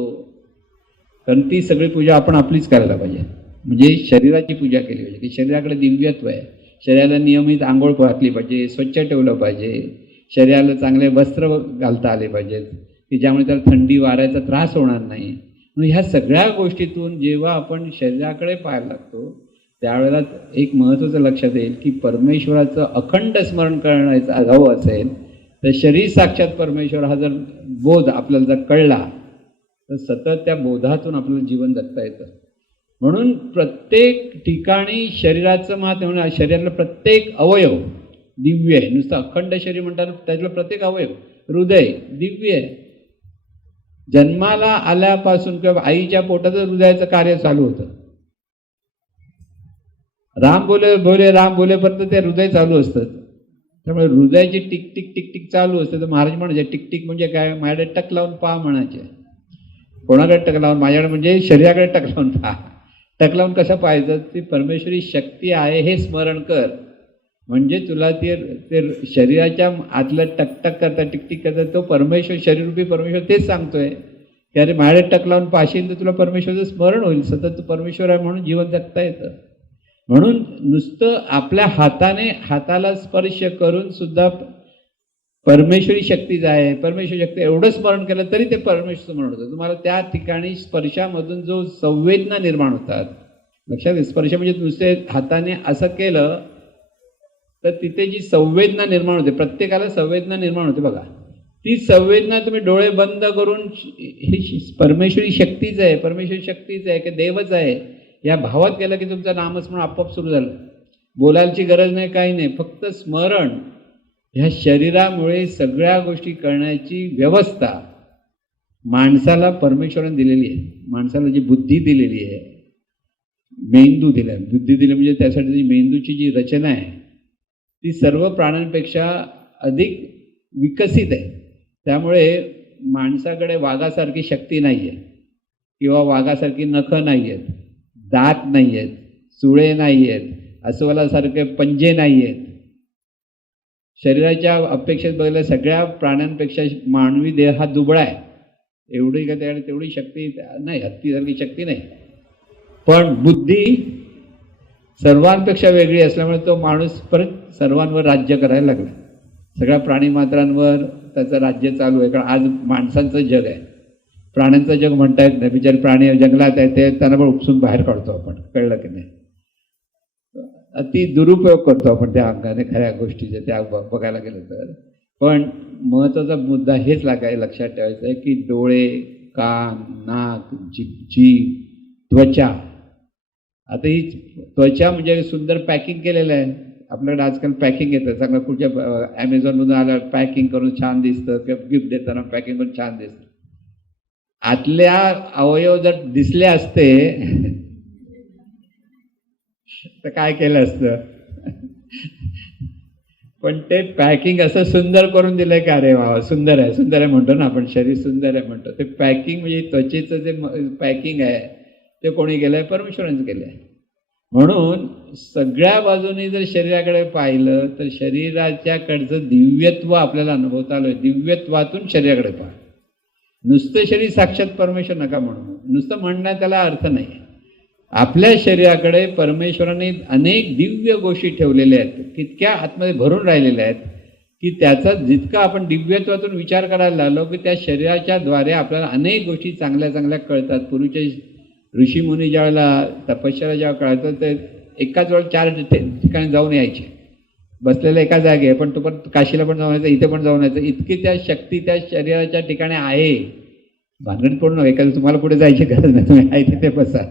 कारण ती सगळी पूजा आपण आपलीच करायला पाहिजे. म्हणजे शरीराची पूजा केली पाहिजे की शरीराकडे दिव्यत्व आहे. शरीराला नियमित आंघोळ घातली पाहिजे, स्वच्छ ठेवलं पाहिजे, शरीराला चांगले वस्त्र घालता आले पाहिजेत की ज्यामुळे त्याला थंडी वाऱ्याचा त्रास होणार नाही. म्हणून ह्या सगळ्या गोष्टीतून जेव्हा आपण शरीराकडे पाहायला लागतो त्यावेळेला एक महत्त्वाचं लक्षात येईल की परमेश्वराचं अखंड स्मरण करण्याचा हवं असेल तर शरीर साक्षात परमेश्वर हा जर बोध आपल्याला जर कळला तर सतत त्या बोधातून आपलं जीवन जगता येतं. म्हणून प्रत्येक ठिकाणी शरीराचं महत्त्व म्हणून शरीरातलं प्रत्येक अवयव दिव्य आहे. नुसतं अखंड शरीर म्हणताना त्यातलं प्रत्येक अवयव हृदय दिव्य आहे. जन्माला आल्यापासून किंवा आईच्या पोटाचं हृदयाचं कार्य चालू होतं. राम बोले बोले राम बोलेपर्यंत ते हृदय चालू असतं. त्यामुळे हृदयाची टिक टिक टिक टिक चालू असते. तर महाराज म्हणायचे टिक टिक म्हणजे काय, माझ्याकडे टक लावून पहा म्हणायचे. कोणाकडे टक लावून, माझ्याकडे म्हणजे शरीराकडे टक लावून पहा. टक लावून कसं पाहायचं, ती परमेश्वरी शक्ती आहे हे स्मरण कर. म्हणजे तुला ते शरीराच्या आतलं टकटक करता टिकटिक करता तो परमेश्वर शरीररूपी परमेश्वर तेच सांगतोय की अरे माझ्याकडे टक लावून पाहशील तर तुला परमेश्वराचं स्मरण होईल. सतत तू परमेश्वर आहे म्हणून जीवन जगता येतं. म्हणून नुसतं आपल्या हाताला स्पर्श करून सुद्धा परमेश्वरी शक्तीच आहे, परमेश्वरी शक्ती एवढं स्मरण केलं तरी ते परमेश्वर स्मरण होतं. तुम्हाला त्या ठिकाणी स्पर्शामधून जो संवेदना निर्माण होतात, लक्षात घ्या. स्पर्श म्हणजे नुसते हाताने असं केलं तर तिथे जी संवेदना निर्माण होते, प्रत्येकाला संवेदना निर्माण होते बघा. ती संवेदना तुम्ही डोळे बंद करून ही परमेश्वरी शक्तीच आहे, परमेश्वरी शक्तीच आहे की देवच आहे या भावात केलं की तुमचं नामस्मरण आपोआप सुरू झालं. बोलायची गरज नाही, काही नाही, फक्त स्मरण. ह्या शरीरामुळे सगळ्या गोष्टी करण्याची व्यवस्था माणसाला परमेश्वराने दिलेली आहे. माणसाला जी बुद्धी दिलेली आहे, मेंदू दिला, बुद्धी दिली म्हणजे त्यासाठी जी मेंदूची जी रचना आहे ती सर्व प्राण्यांपेक्षा अधिक विकसित आहे. त्यामुळे माणसाकडे वाघासारखी शक्ती नाही आहे किंवा वाघासारखी नखं नाही आहेत, दात नाही आहेत, सुळे नाही आहेत, अस्वलासारखे पंजे नाही आहेत. शरीराच्या अपेक्षेत बघितलं सगळ्या प्राण्यांपेक्षा मानवी देह हा दुबळा आहे. एवढी का त्याकडे तेवढी शक्ती नाही, हत्तीसारखी शक्ती नाही. पण बुद्धी सर्वांपेक्षा वेगळी असल्यामुळे तो माणूस परत सर्वांवर राज्य करायला लागला. सगळ्या प्राणीमात्रांवर त्याचं राज्य चालू आहे. कारण आज माणसांचं जग आहे, प्राण्यांचं जग म्हणता येत नाही. बिचारे प्राणी जंगलात आहे ते त्यांना पण उपसून बाहेर काढतो आपण, कळलं की नाही. अति दुरुपयोग करतो आपण त्या अंगाने खऱ्या गोष्टीचे त्या बघायला गेलं तर. पण महत्त्वाचा मुद्दा हेच लक्षात ठेवायचा आहे की डोळे, कान, नाक, जीभ, त्वचा. आता ही त्वचा म्हणजे सुंदर पॅकिंग केलेलं आहे. आपल्याकडे आजकाल पॅकिंग येतं चांगलं, कुठच्या ॲमेझॉनमधून आलं पॅकिंग करून छान दिसतं किंवा गिफ्ट देताना पॅकिंग करून छान दिसतं. आतल्या अवयव जर दिसले असते तर काय केलं असतं. पण ते पॅकिंग असं सुंदर करून दिलंय का, अरे वा सुंदर आहे, सुंदर आहे म्हणतो ना आपण, शरीर सुंदर आहे म्हणतो. ते पॅकिंग म्हणजे त्वचेचं जे पॅकिंग आहे ते कोणी केलं आहे, परमेश्वरानेच केलं आहे. म्हणून सगळ्या बाजूनी जर शरीराकडे पाहिलं तर शरीराच्याकडचं दिव्यत्व आपल्याला अनुभवता आलं. दिव्यत्वातून शरीराकडे पहा. नुसतं शरीर साक्षात परमेश्वर नका म्हणून, नुसतं म्हणण्यात त्याला अर्थ नाही. आपल्या शरीराकडे परमेश्वराने अनेक दिव्य गोष्टी ठेवलेल्या आहेत, तितक्या आतमध्ये भरून राहिलेल्या आहेत की त्याचा जितका आपण दिव्यत्वातून विचार करायला लागलो की त्या शरीराच्या द्वारे आपल्याला अनेक गोष्टी चांगल्या चांगल्या कळतात. पूर्वीचे ऋषीमुनी ज्यावेळेला तपश्चर्या जेव्हा कळतं ते एकाच वेळ 4 ठिकाणी जाऊन यायचे. बसलेलं एका जागे आहे, पण तो पण काशीला पण जाऊन यायचं, इथे पण जाऊन यायचं. इतकी त्या शक्ती त्या शरीराच्या ठिकाणी आहे. भानगड पडू नका, एखादं तुम्हाला पुढे जायची गरज नाही, तुम्ही आहे तिथे बसा.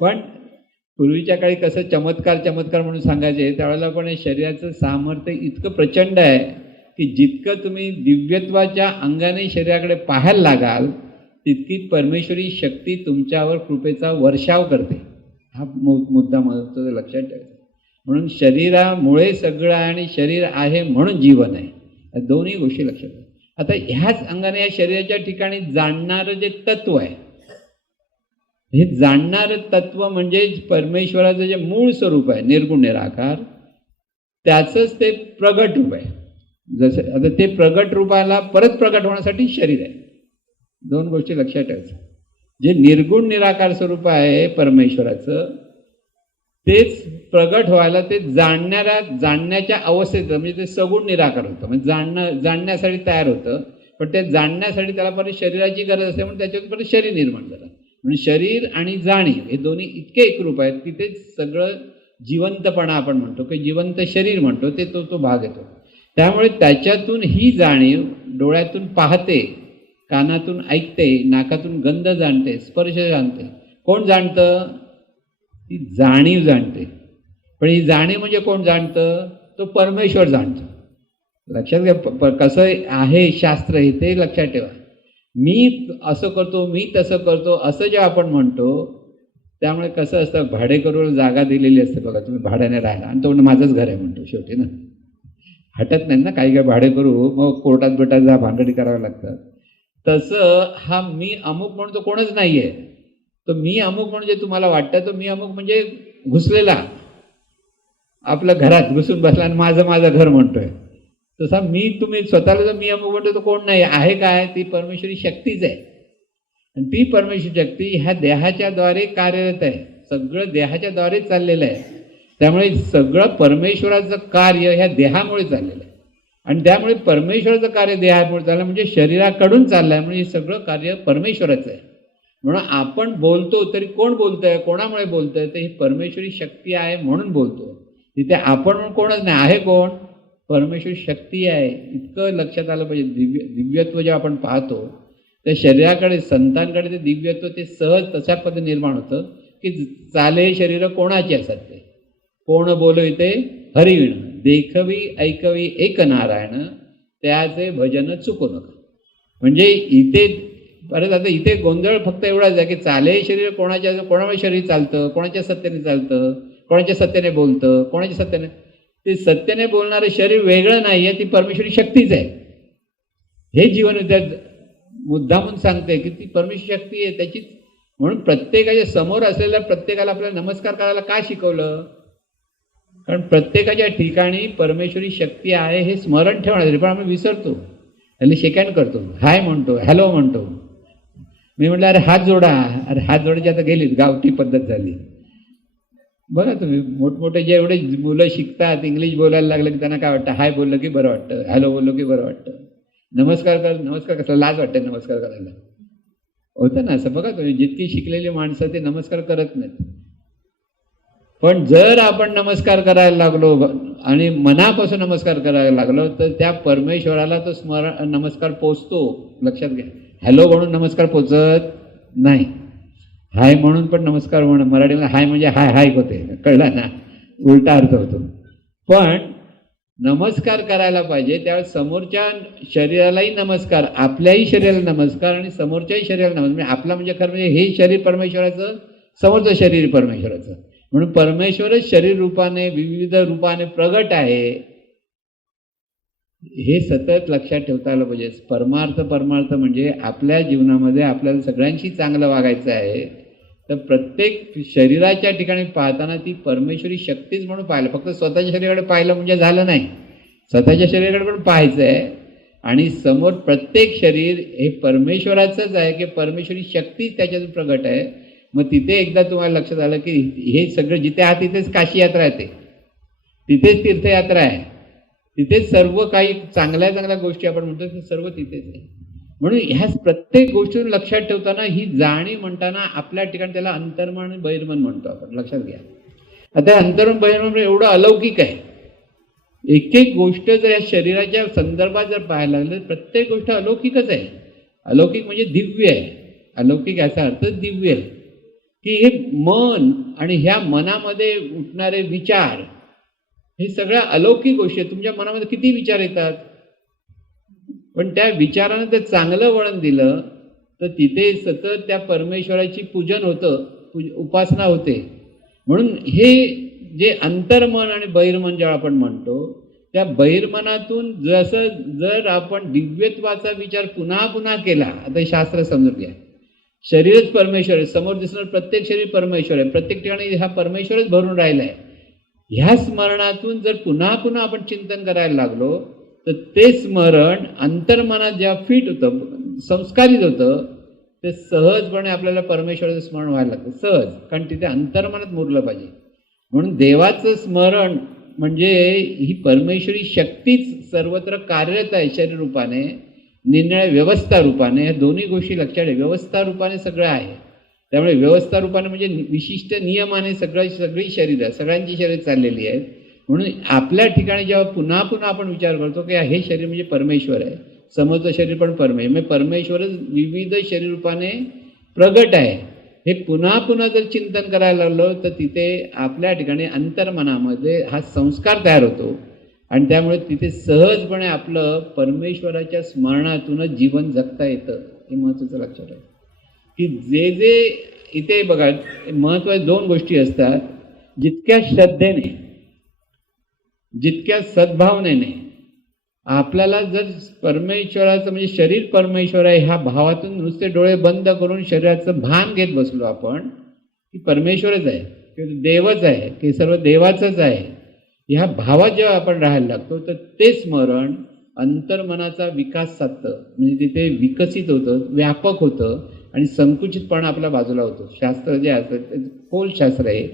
पण पूर्वीच्या काळी कसं चमत्कार म्हणून सांगायचे, त्यावेळेला पण हे शरीराचं सामर्थ्य इतकं प्रचंड आहे की जितकं तुम्ही दिव्यत्वाच्या अंगाने शरीराकडे पाहायला लागाल तितकी परमेश्वरी शक्ती तुमच्यावर कृपेचा वर्षाव करते. हा मुद्दा महत्त्वाचा लक्षात ठेवायचा. म्हणून शरीरामुळे सगळं आहे आणि शरीर आहे म्हणून जीवन आहे, या दोन्ही गोष्टी लक्षात ठेवा. आता ह्याच अंगाने या शरीराच्या ठिकाणी जाणणारं जे तत्व आहे, हे जाणणारं तत्व म्हणजे परमेश्वराचं जे मूळ स्वरूप आहे निर्गुण निराकार, त्याचंच ते प्रगट रूप आहे. जसं आता ते प्रगट रूपाला परत प्रगट होण्यासाठी शरीर आहे. 2 गोष्टी लक्षात ठेवायचं. जे निर्गुण निराकार स्वरूप आहे परमेश्वराचं, तेच प्रगट व्हायला ते जाणण्याच्या अवस्थेत, म्हणजे ते सगुण निराकार होतं, म्हणजे जाणण्यासाठी तयार होतं. पण ते जाणण्यासाठी त्याला परत शरीराची गरज असते, म्हणून त्याच्यात परत शरीर निर्माण झालं. म्हणजे शरीर आणि जाणीव हे दोन्ही इतके एकरूप आहेत की ते सगळं जिवंतपणा आपण म्हणतो की जिवंत शरीर म्हणतो ते तो भाग येतो. त्यामुळे त्याच्यातून ही जाणीव डोळ्यातून पाहते, कानातून ऐकते, नाकातून गंध जाणते, स्पर्श जाणते. कोण जाणतं? ती जाणीव जाणते. पण ही जाणीव म्हणजे कोण जाणतं? तो परमेश्वर जाणतो. लक्षात घ्या कसं आहे शास्त्र हे, ते लक्षात ठेवा. मी असं करतो, मी तसं करतो असं जेव्हा आपण म्हणतो, त्यामुळे कसं असतं, भाडेकरूला जागा दिलेली असते बघा, तुम्ही भाड्याने राहायला, आणि तो माझंच घर आहे म्हणतो शेवटी ना. हटत नाही ना काही काय भाडेकरू, मग कोर्टात बेटात जा भानगडी कराव्या लागतात. तसं हा मी अमुक म्हणतो कोणच नाही आहे. तो मी अमुक म्हणजे तुम्हाला वाटतं, तो मी अमुक म्हणजे घुसलेला आपल्या घरात घुसून बसला आणि माझं घर म्हणतोय. तसा मी तुम्ही स्वतःला जर मी अमुक म्हणतो तो कोण नाही आहे. काय? ती परमेश्वरी शक्तीच आहे. आणि ती परमेश्वरी शक्ती ह्या देहाच्या द्वारे कार्यरत आहे. सगळं देहाच्या द्वारे चाललेलं आहे. त्यामुळे सगळं परमेश्वराचं कार्य ह्या देहामुळे चाललेलं आहे. आणि त्यामुळे परमेश्वराचं कार्य देहामुळे चाललं म्हणजे शरीराकडून चाललं आहे, म्हणजे हे सगळं कार्य परमेश्वराचं आहे. म्हणून आपण बोलतो तरी कोण बोलतंय, कोणामुळे बोलतंय, तर ही परमेश्वरी शक्ती आहे म्हणून बोलतो. तिथे आपण म्हणून कोणच नाही, आहे कोण? परमेश्वरी शक्ती आहे. इतकं लक्षात आलं पाहिजे. दिव्यत्व जेव्हा आपण पाहतो त्या शरीराकडे, संतांकडे ते दिव्यत्व ते सहज तशा पद्धतीने निर्माण होतं की चाले शरीर कोणाचे असतात ते, कोण बोलविते हरिविण, देखवी ऐकवी एक नारायण, त्याचे भजन चुकू नका. म्हणजे इथे परत आता इथे गोंधळ फक्त एवढाच आहे की चाले शरीर कोणामुळे शरीर चालतं, कोणाच्या सत्याने चालतं, कोणाच्या सत्याने बोलतं, कोणाच्या सत्याने. ते सत्याने बोलणारं शरीर वेगळं नाही आहे, ती परमेश्वरी शक्तीच आहे. हे जीवन विद्या मुद्दामून सांगते की ती परमेश्वरी शक्ती आहे त्याची. म्हणून प्रत्येकाच्या समोर असलेल्या प्रत्येकाला आपल्याला नमस्कार करायला का शिकवलं? कारण प्रत्येकाच्या ठिकाणी परमेश्वरी शक्ती आहे हे स्मरण ठेवण्यासाठी. पण आम्ही विसरतो. हल्ली शेकँड करतो, हाय म्हणतो, हॅलो म्हणतो. मी म्हटलं अरे हात जोडा. अरे हात जोडायची आता गेलीच, गावठी पद्धत झाली. बघा तुम्ही मोठमोठे जे एवढे मुलं शिकतात, इंग्लिश बोलायला लागलं की त्यांना काय वाटतं, हाय बोललं की बरं वाटतं, हॅलो बोललो की बरं वाटतं, नमस्कार कसं लाज वाटते नमस्कार करायला. होतं ना असं. बघा तुम्ही जितकी शिकलेली माणसं ते नमस्कार करत नाहीत. पण जर आपण नमस्कार करायला लागलो आणि मनापासून नमस्कार करायला लागलो तर त्या परमेश्वराला तो नमस्कार पोचतो. लक्षात घ्या. हॅलो म्हणून नमस्कार पोचत नाही, हाय म्हणून पण नमस्कार म्हणून. मराठीमध्ये हाय म्हणजे हाय होते, कळला ना, उलटा अर्थ होतो. पण नमस्कार करायला पाहिजे त्यावेळेस समोरच्या शरीरालाही नमस्कार, आपल्याही शरीराला नमस्कार आणि समोरच्याही शरीराला नमस्कार. म्हणजे आपला म्हणजे खरं म्हणजे हे शरीर परमेश्वराचं, समोरचं शरीर परमेश्वराचं. म्हणून परमेश्वरच शरीर रूपाने विविध रूपाने प्रगट आहे हे सतत लक्षात ठेवता आलं पाहिजे. परमार्थ म्हणजे आपल्या जीवनामध्ये आपल्याला सगळ्यांशी चांगलं वागायचं आहे. तर प्रत्येक शरीराच्या ठिकाणी पाहताना ती परमेश्वरी शक्तीच म्हणून पाहिलं. फक्त स्वतःच्या शरीराकडे पाहिलं म्हणजे झालं नाही, स्वतःच्या शरीराकडे पण पाहायचं आहे. आणि समोर प्रत्येक शरीर हे परमेश्वराचंच आहे की परमेश्वरी शक्तीच त्याच्यातून प्रगट आहे. मग तिथे एकदा तुम्हाला लक्षात आलं की हे सगळं जिथे आहे तिथेच काशी यात्रा येते, तिथेच तीर्थयात्रा आहे, तिथेच सर्व काही चांगल्या चांगल्या गोष्टी आपण म्हणतो ते सर्व तिथेच आहे. म्हणून ह्या प्रत्येक गोष्टीतून लक्षात ठेवताना ही जाणीव म्हणताना आपल्या ठिकाणी त्याला अंतर्मन आणि बहिर्मन म्हणतो आपण. लक्षात घ्या. आता अंतर्मन बहिर्मन एवढं अलौकिक आहे. एक एक गोष्ट जर या शरीराच्या संदर्भात जर पाहायला लागलं प्रत्येक गोष्ट अलौकिकच आहे. अलौकिक म्हणजे दिव्य आहे. अलौकिक याचा अर्थ दिव्य आहे की हे मन आणि ह्या मनामध्ये उठणारे विचार हे सगळ्या अलौकिक गोष्टी आहेत. तुमच्या मनामध्ये किती विचार येतात, पण त्या विचारानं जर चांगलं वळण दिलं तर तिथे सतत त्या परमेश्वराची पूजन होतं, उपासना होते. म्हणून हे जे अंतर्मन आणि बहिर्मन जेव्हा आपण म्हणतो त्या बहिर्मनातून जसं जर आपण दिव्यत्वाचा विचार पुन्हा पुन्हा केला. आता शास्त्र समजून घ्या. शरीरच परमेश्वर आहे, समोर दिसणार प्रत्येक शरीर परमेश्वर आहे, प्रत्येक ठिकाणी हा परमेश्वरच भरून राहिला आहे. ह्या स्मरणातून जर पुन्हा पुन्हा आपण चिंतन करायला लागलो तर ते स्मरण अंतर्मनात जेव्हा फिट होतं, संस्कारित होतं, ते सहजपणे आपल्याला परमेश्वराचं स्मरण व्हायला लागतं सहज, कारण तिथे अंतर्मनात मुरलं पाहिजे. म्हणून देवाचं स्मरण म्हणजे ही परमेश्वरी शक्तीच सर्वत्र कार्यरत आहे शरीर रूपाने, निरनिळ्या व्यवस्था रूपाने. ह्या दोन्ही गोष्टी लक्षात ठेवा. व्यवस्था रूपाने सगळं आहे, त्यामुळे व्यवस्था रूपाने म्हणजे विशिष्ट नियमाने सगळी शरीर आहे, सगळ्यांची शरीर चाललेली आहेत. म्हणून आपल्या ठिकाणी जेव्हा पुन्हा पुन्हा आपण विचार करतो की हे शरीर म्हणजे परमेश्वर आहे, समोरचं शरीर पण परमेश्वर, म्हणजे परमेश्वरच विविध शरीर रूपाने प्रगट आहे, हे पुन्हा पुन्हा जर चिंतन करायला लागलो तर तिथे आपल्या ठिकाणी अंतर्मनामध्ये हा संस्कार तयार होतो. आणि त्यामुळे तिथे सहजपणे आपलं परमेश्वराच्या स्मरणातूनच जीवन जगता येतं. हे महत्त्वाचं लक्षात आहे की जे जे इथे बघा महत्त्वाच्या दोन गोष्टी असतात. जितक्या श्रद्धेने, जितक्या सद्भावनेने आपल्याला जर परमेश्वराचं म्हणजे शरीर परमेश्वर आहे ह्या भावातून नुसते डोळे बंद करून शरीराचं भान घेत बसलो आपण की परमेश्वरच आहे की देवच आहे की सर्व देवाचंच आहे, ह्या भावात जेव्हा आपण राहायला लागतो तर ते स्मरण अंतर्मनाचा विकास साधतं. म्हणजे तिथे विकसित होतं, व्यापक होतं आणि संकुचितपणा आपल्या बाजूला होतो. शास्त्र जे असतं ते खोल शास्त्र आहे,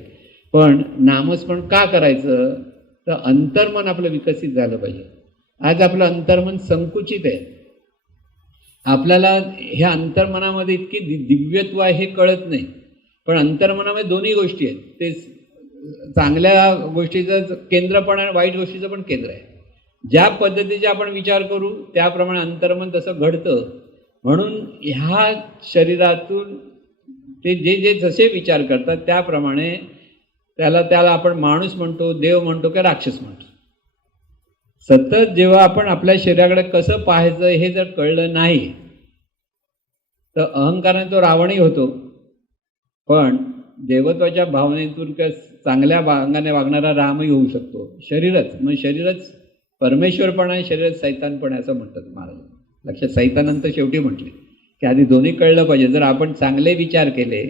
पण नामस्मरण का करायचं तर अंतर्मन आपलं विकसित झालं पाहिजे. आज आपलं अंतर्मन संकुचित आहे. आपल्याला ह्या अंतर्मनामध्ये इतकी दिव्यत्व आहे हे कळत नाही, पण अंतर्मनामध्ये दोन्ही गोष्टी आहेत. ते चांगल्या गोष्टीचं केंद्र पण आहे, वाईट गोष्टीचं पण केंद्र आहे. ज्या पद्धतीचे आपण विचार करू त्याप्रमाणे अंतर्मन तसं घडतं. म्हणून ह्या शरीरातून ते जे जे जसे विचार करतात त्याप्रमाणे त्याला आपण माणूस म्हणतो, देव म्हणतो की राक्षस म्हणतो. सतत जेव्हा आपण आपल्या शरीराकडे कसं पाहायचं हे जर कळलं नाही तर अहंकाराने तो रावणही होतो, पण देवत्वाच्या भावनेतून किंवा चांगल्या अंगाने वागणारा रामही होऊ शकतो. शरीरच मग शरीरच परमेश्वरपण आहे, शरीरच सैतानपण आहे असं म्हणतात महाराज. लक्षात, सैतानंतर शेवटी म्हटले की आधी दोन्ही कळलं पाहिजे. जर आपण चांगले विचार केले,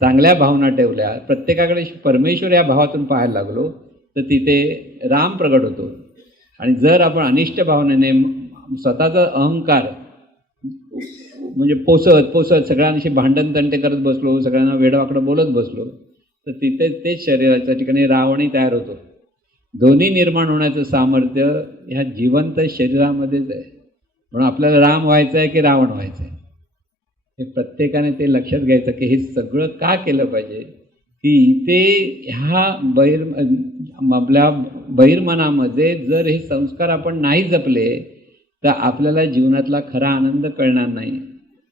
चांगल्या भावना ठेवल्या, प्रत्येकाकडे परमेश्वर या भावातून पाहायला लागलो तर तिथे राम प्रगट होतो. आणि जर आपण अनिष्ट भावनेने स्वतःचा अहंकार म्हणजे पोसत सगळ्यांशी भांडण तंटे करत बसलो, सगळ्यांना वेडवाकडं बोलत बसलो तर तिथे तेच शरीराच्या ठिकाणी रावणही तयार होतो. दोन्ही निर्माण होण्याचं सामर्थ्य ह्या जिवंत शरीरामध्येच आहे. म्हणून आपल्याला राम व्हायचं आहे की रावण व्हायचं आहे हे प्रत्येकाने ते लक्षात घ्यायचं की हे सगळं का केलं पाहिजे की इथे ह्या आपल्या बहिर्मनामध्ये जर हे संस्कार आपण नाही जपले तर आपल्याला जीवनातला खरा आनंद कळणार नाही,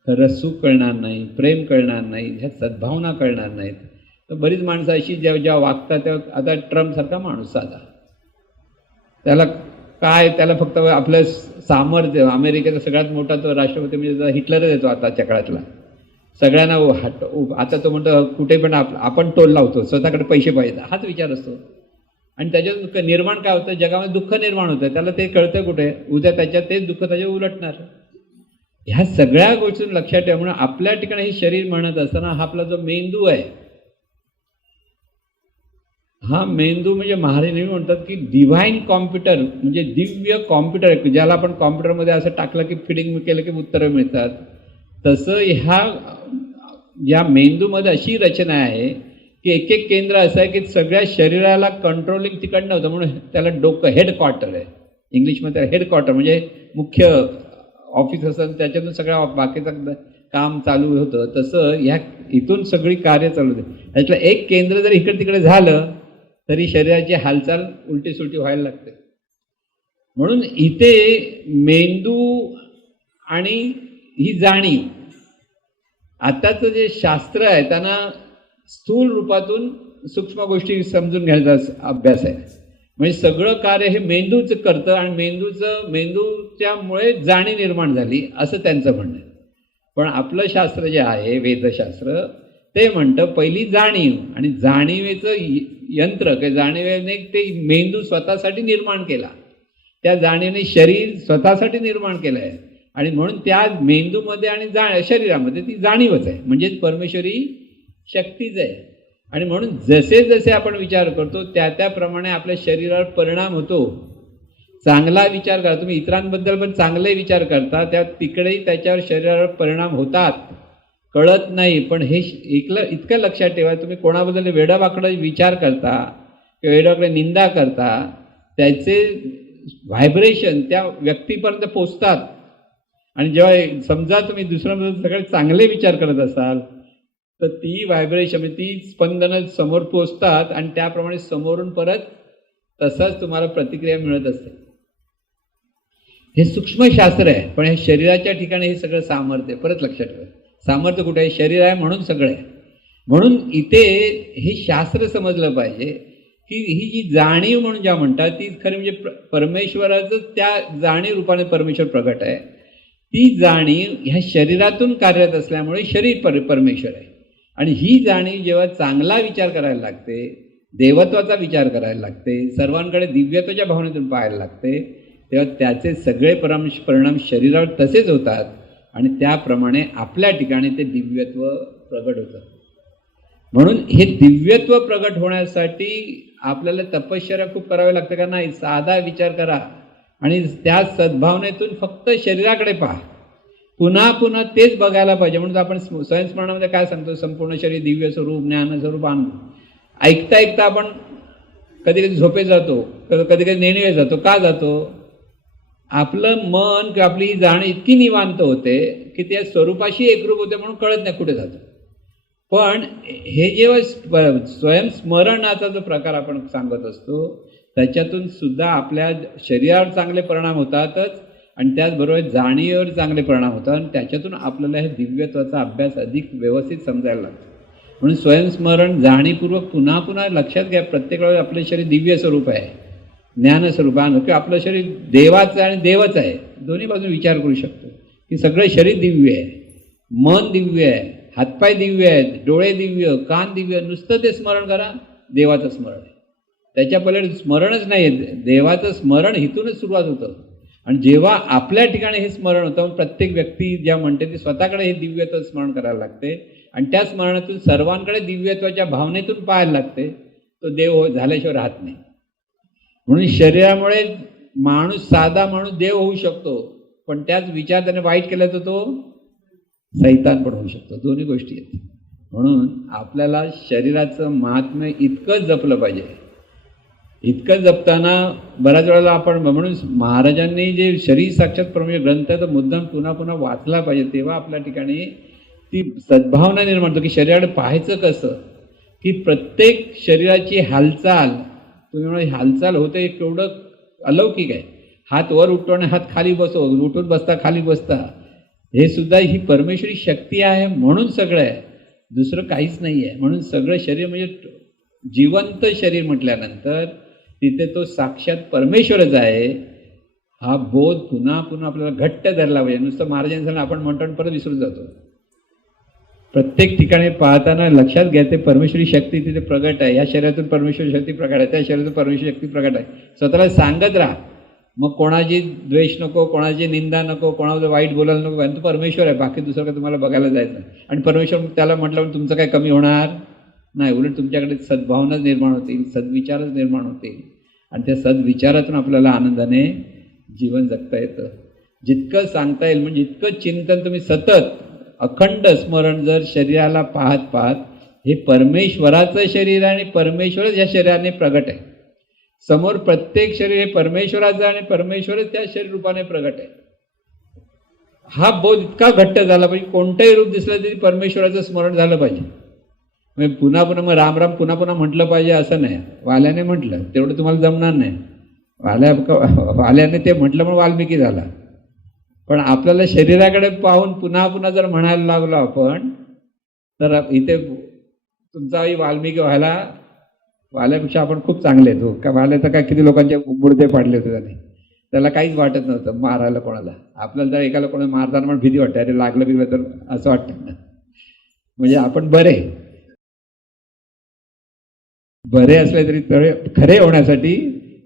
खरं सुख कळणार नाही, प्रेम कळणार नाही, ह्या सद्भावना कळणार नाहीत. तर बरीच माणसं अशी जेव्हा वागतात तेव्हा, आता ट्रम्पसारखा माणूस साधा, त्याला फक्त आपलं सामर्थ्य, अमेरिकेचा सगळ्यात मोठा तो राष्ट्रपती म्हणजे हिटलरच येतो आताच्या काळातला, सगळ्यांना आता तो म्हणतो कुठे पण आपण टोल लावतो, स्वतःकडे पैसे पाहिजे, हाच विचार असतो. आणि त्याच्यात निर्माण काय होतं, जगामध्ये दुःख निर्माण होतं, त्याला ते कळतं कुठे, उद्या त्याच्यात तेच दुःख त्याच्या उलटणार. ह्या सगळ्या गोष्टी लक्षात ठेवा. म्हणून आपल्या ठिकाणी हे शरीर म्हणत असताना हा आपला जो मेंदू आहे हा मेंदू म्हणजे महाराज नेहमी म्हणतात की डिव्हाइन कॉम्प्युटर, म्हणजे दिव्य कॉम्प्युटर आहे, ज्याला आपण कॉम्प्युटरमध्ये असं टाकलं की फिडिंग केलं की उत्तरं मिळतात. तसं या मेंदूमध्ये अशी रचना आहे की एक एक केंद्र असं आहे की सगळ्या शरीराला कंट्रोलिंग तिकडनं होतं, म्हणून त्याला डोकं हेडक्वार्टर आहे. इंग्लिशमध्ये हेडक्वार्टर म्हणजे मुख्य ऑफिस असतं, त्याच्यातून सगळ्या बाकीचं काम चालू होतं. तसं ह्या इथून सगळी कार्य चालू होते. त्यातलं एक केंद्र जर इकडे तिकडे झालं तरी शरीराची हालचाल उलटी सुलटी व्हायला लागते. म्हणून इथे मेंदू आणि ही जाणीव, आताचं जे शास्त्र आहे त्यांना स्थूल रूपातून सूक्ष्म गोष्टी समजून घ्यायचा अभ्यास आहे. म्हणजे सगळं कार्य हे मेंदूचं करतं आणि मेंदूच्यामुळे जाणीव निर्माण झाली असं त्यांचं म्हणणं आहे. पण आपलं शास्त्र जे आहे वेदशास्त्र ते म्हणतं पहिली जाणीव, आणि जाणीवेचं यंत्र की जाणीवेने ते मेंदू स्वतःसाठी निर्माण केला, त्या जाणीवेने शरीर स्वतःसाठी निर्माण केलं आहे. आणि म्हणून त्या मेंदूमध्ये आणि शरीरामध्ये ती जाणीवच आहे, म्हणजेच परमेश्वरी शक्तीच आहे. आणि म्हणून जसे जसे आपण विचार करतो त्याप्रमाणे आपल्या शरीरावर परिणाम होतो. चांगला विचार करा, तुम्ही इतरांबद्दल पण चांगले विचार करता, तिकडेही त्याच्यावर शरीरावर परिणाम होतात, कळत नाही. पण हे इतकं लक्षात ठेवा, तुम्ही कोणाबद्दल वेडावाकडं विचार करता किंवा वेडावाकडे निंदा करता, त्याचे व्हायब्रेशन त्या व्यक्तीपर्यंत पोचतात. आणि जेव्हा समजा तुम्ही दुसऱ्याबद्दल सगळे चांगले विचार करत असाल तर ती व्हायब्रेशन म्हणजे ती स्पंदनं समोर पोचतात आणि त्याप्रमाणे समोरून परत तसाच तुम्हाला प्रतिक्रिया मिळत असते. हे सूक्ष्मशास्त्र आहे. पण हे शरीराच्या ठिकाणी हे सगळं सामर्थ्य, परत लक्षात ठेवा, सामर्थ्य कुठे आहे? शरीर आहे म्हणून सगळं आहे. म्हणून इथे हे शास्त्र समजलं पाहिजे की ही जी जाणीव म्हणून ज्या म्हणतात ती खरी म्हणजे परमेश्वराचं त्या जाणीव रूपाने परमेश्वर प्रगट आहे. ती जाणीव ह्या शरीरातून कार्यरत असल्यामुळे शरीर परमेश्वर आहे. आणि ही जाणीव जेव्हा चांगला विचार करायला लागते, देवत्वाचा विचार करायला लागते, सर्वांकडे दिव्यत्वाच्या भावनेतून पाहायला लागते, तेव्हा त्याचे सगळे परिणाम शरीरावर तसेच होतात आणि त्याप्रमाणे आपल्या ठिकाणी ते दिव्यत्व प्रगट होतं. म्हणून हे दिव्यत्व प्रगट होण्यासाठी आपल्याला तपश्चर्या खूप करावी लागते का नाही? साधा विचार करा आणि त्या सद्भावनेतून फक्त शरीराकडे पहा, पुन्हा पुन्हा तेच बघायला पाहिजे. म्हणून आपण स्वयंस्मरणामध्ये काय सांगतो? संपूर्ण शरीर दिव्य स्वरूप ज्ञान स्वरूप आनंद. ऐकता ऐकता आपण कधी कधी झोपे जातो, कधी कधी नेणवे जातो. का जातो? आपलं मन किंवा आपली जाणीव इतकी निवांत होते की त्या स्वरूपाशी एकरूप होते म्हणून कळत नाही कुठे जातो. पण हे जेव्हा स्वयंस्मरणाचा जो प्रकार आपण सांगत असतो त्याच्यातून सुद्धा आपल्या शरीरावर चांगले परिणाम होतातच आणि त्याचबरोबर जाणीवेवर चांगले परिणाम होतात आणि त्याच्यातून आपल्याला हे दिव्यत्वाचा अभ्यास अधिक व्यवस्थित समजायला लागतो. म्हणून स्वयंस्मरण जाणीवपूर्वक पुन्हा पुन्हा लक्षात घ्या, प्रत्येक वेळेस आपलं शरीर दिव्य स्वरूप आहे, ज्ञानस्वरूपानं, किंवा आपलं शरीर देवाचं आणि देवच आहे. दोन्ही बाजून विचार करू शकतो की सगळं शरीर दिव्य आहे, मन दिव्य आहे, हातपाय दिव्य आहेत, डोळे दिव्य, कान दिव्य. नुसतं ते स्मरण करा, देवाचं स्मरण आहे. त्याच्या पलीकडे स्मरणच नाही आहे. देवाचं स्मरण इथूनच सुरुवात होतं. आणि जेव्हा आपल्या ठिकाणी हे स्मरण होतं, प्रत्येक व्यक्ती ज्या म्हणते ती स्वतःकडे हे दिव्यत्व स्मरण करायला लागते आणि त्या स्मरणातून सर्वांकडे दिव्यत्वाच्या भावनेतून पाहायला लागते. तो देव झाल्याशिवाय राहत नाही. म्हणून शरीरामुळे माणूस, साधा माणूस देव होऊ शकतो, पण त्याच विचार त्याने वाईट केला तर तो सैतान पण होऊ शकतो. दोन्ही गोष्टी आहेत. म्हणून आपल्याला शरीराचं महात्म्य इतकंच जपलं पाहिजे. इतकं जपताना बऱ्याच वेळेला आपण, म्हणून महाराजांनी जे शरीर साक्षात परमेश्वर ग्रंथाचा मुद्दाम पुन्हा पुन्हा वाचला पाहिजे, तेव्हा आपल्या ठिकाणी ती सद्भावना निर्माण होतो की शरीराकडे पाहायचं कसं, की प्रत्येक शरीराची हालचाल, तुम्ही म्हणा हालचाल होते हे केवढं अलौकिक आहे. हात वर उठतो आणि हात खाली बसो, उठून बसता खाली बसता, हे सुद्धा ही परमेश्वरी शक्ती आहे. म्हणून सगळं आहे, दुसरं काहीच नाही आहे. म्हणून सगळं शरीर म्हणजे जिवंत शरीर म्हटल्यानंतर तिथे तो साक्षात परमेश्वरच आहे. हा बोध पुन्हा पुन्हा आपल्याला घट्ट धरला पाहिजे. नुसतं महाराजांचं आपण म्हणतो आणि परत विसरून जातो. प्रत्येक ठिकाणी पाहताना लक्षात घ्या, ते परमेश्वरी शक्ती तिथे प्रगट आहे. या शरीरातून परमेश्वरी शक्ती प्रगट आहे, त्या शरीरातून परमेश्वरी शक्ती प्रगट आहे. स्वतःला सांगत राहा. मग कोणाची द्वेष नको, कोणाची निंदा नको, कोणाला वाईट बोलायला नको. तो परमेश्वर आहे, बाकी दुसरं काय तुम्हाला बघायला जायचं. आणि परमेश्वर त्याला म्हटलं तुमचं काय कमी होणार नाही, उलट तुमच्याकडे सद्भावनाच निर्माण होतील, सद्विचारच निर्माण होतील आणि त्या सद्विचारातून आपल्याला आनंदाने जीवन जगता येतं. जितकं सांगता येईल म्हणजे जितकं चिंतन तुम्ही सतत अखंड स्मरण जर शरीराला पाहत पाहत, हे परमेश्वराचं शरीर आणि परमेश्वरच या शरीराने प्रगट आहे. समोर प्रत्येक शरीर हे परमेश्वराचं आणि परमेश्वरच त्या शरीर रूपाने प्रगट आहे. हा बोध इतका घट्ट झाला पाहिजे, कोणतंही रूप दिसलं तरी परमेश्वराचं स्मरण झालं पाहिजे. म्हणजे पुन्हा पुन्हा मग राम राम पुन्हा पुन्हा म्हटलं पाहिजे असं नाही. वाल्याने म्हटलं तेवढं तुम्हाला जमणार नाही. वाल्याने ते म्हटलं म्हणून वाल्मिकी झाला. पण आपल्याला शरीराकडे पाहून पुन्हा पुन्हा जर म्हणायला लागलो आपण, तर इथे तुमचाही वाल्मिकी वाल्यापेक्षा आपण खूप चांगले आहेत. का वाल्या तर काय किती लोकांचे मुर्दे पाडले होते त्याने, त्याला काहीच वाटत नव्हतं मारायला कोणाला. आपल्याला तर एकाला कोणाला मारताना पण भीती वाटते, अरे लागलं बिगलं तर असं वाटतं ना. म्हणजे आपण बरे असले तरी खरे होण्यासाठी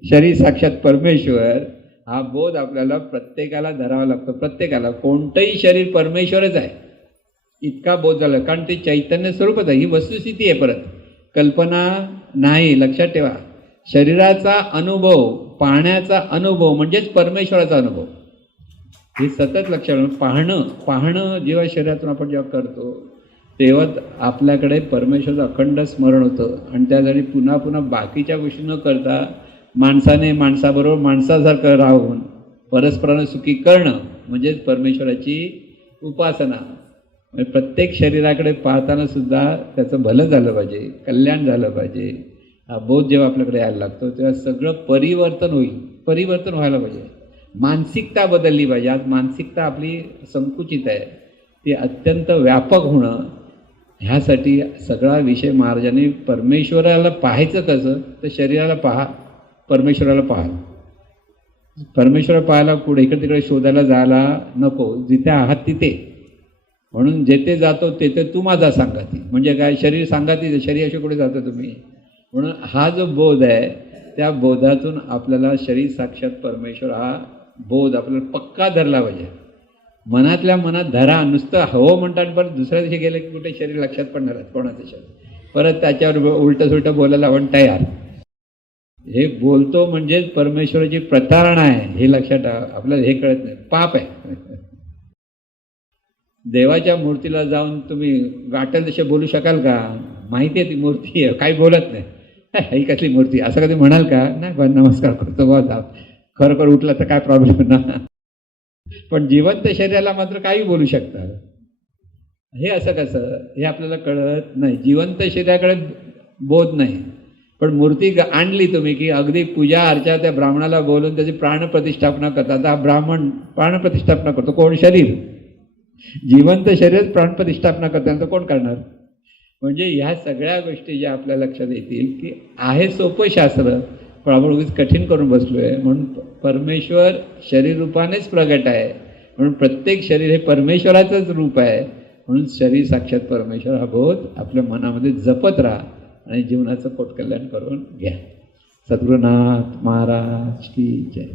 शरीर साक्षात परमेश्वर हा बोध आपल्याला प्रत्येकाला धरावा लागतो. प्रत्येकाला, कोणतंही शरीर परमेश्वरच आहे इतका बोध झाला, कारण ते चैतन्य स्वरूपच आहे. ही वस्तुस्थिती आहे, परत कल्पना नाही. लक्षात ठेवा, शरीराचा अनुभव, पाहण्याचा अनुभव म्हणजेच परमेश्वराचा अनुभव. हे सतत लक्षात पाहणं जेव्हा शरीरातून आपण जेव्हा करतो तेव्हा आपल्याकडे परमेश्वराचं अखंड स्मरण होतं. आणि त्यासाठी पुन्हा पुन्हा बाकीच्या गोष्टी न करता माणसाने माणसाबरोबर माणसासारखं राहून परस्परांना सुखी करणं म्हणजेच परमेश्वराची उपासना. म्हणजे प्रत्येक शरीराकडे पाहताना सुद्धा त्याचं भलं झालं पाहिजे, कल्याण झालं पाहिजे. हा बोध जेव्हा आपल्याकडे यायला लागतो तेव्हा सगळं परिवर्तन व्हायला पाहिजे. मानसिकता बदलली पाहिजे. आज मानसिकता आपली संकुचित आहे, ती अत्यंत व्यापक होणं. ह्यासाठी सगळा विषय महाराजांनी परमेश्वराला पाहायचं कसं, तर शरीराला पहा, परमेश्वराला पाहा. परमेश्वर पाहायला पुढे इकडे तिकडे शोधायला जायला नको, जिथे आहात तिथे. म्हणून जेथे जातो तेथे तू माझा सांगाती. म्हणजे काय, शरीर सांगाती, शरीराशी कुठे जातो तुम्ही. म्हणून हा जो बोध आहे त्या बोधातून आपल्याला शरीर साक्षात परमेश्वर हा बोध आपल्याला पक्का धरला पाहिजे. मनातल्या मनात धरा. नुसतं हवं म्हणतात पण दुसऱ्या दिवशी गेलं की कुठे शरीर लक्षात पडणार आहे कोणाचं शरीर, परत त्याच्यावर उलटं सुलटं बोलायला आपण तयार. हे बोलतो म्हणजेच परमेश्वराची प्रतारणा आहे, हे लक्षात आपल्याला हे कळत नाही, पाप आहे. देवाच्या मूर्तीला जाऊन तुम्ही वाटेल तसे बोलू शकाल का? माहिती आहे ती मूर्ती आहे, काही बोलत नाही. ही कसली मूर्ती असं कधी म्हणाल का? नाही, पण नमस्कार करतो बघा, खरोखर उठला तर काय प्रॉब्लेम ना. पण जिवंत शरीराला मात्र काही बोलू शकतात. हे असं कसं, हे आपल्याला कळत नाही. जिवंत शरीराकडे बोध नाही. पण मूर्ती आणली तुम्ही की अगदी पूजा अर्चा त्या ब्राह्मणाला बोलून त्याची प्राणप्रतिष्ठापना करतात. आता ब्राह्मण प्राणप्रतिष्ठापना करतो, कोण? शरीर. जिवंत शरीरच प्राणप्रतिष्ठापना करताना कोण करणार? म्हणजे ह्या सगळ्या गोष्टी ज्या आपल्या लक्षात येतील की आहे सोपं शास्त्र, पण आपण उगीच कठीण करून बसलोय. म्हणून परमेश्वर शरीर रूपानेच प्रगट आहे. म्हणून प्रत्येक शरीर हे परमेश्वराचंच रूप आहे. म्हणून शरीर साक्षात परमेश्वर हा बोध आपल्या मनामध्ये जपत राहा आणि जीवनाचं पोटकल्याण करून घ्या. सद्गुरुनाथ महाराज की जय.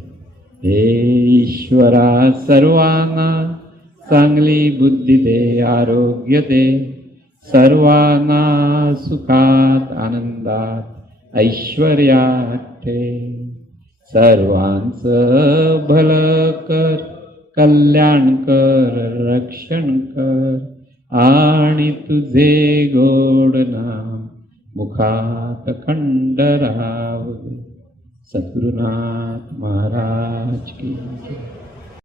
हे ईश्वरा सर्वांना चांगली बुद्धी दे, आरोग्य दे, सर्वांना सुखात आनंदात ऐश्वर्यात ठेव. सर्वांचं भलं कर, कल्याण कर, रक्षण कर आणि तुझे गोड नाम मुखात खंड राहू दे. सद्गुरुनाथ महाराज की जय.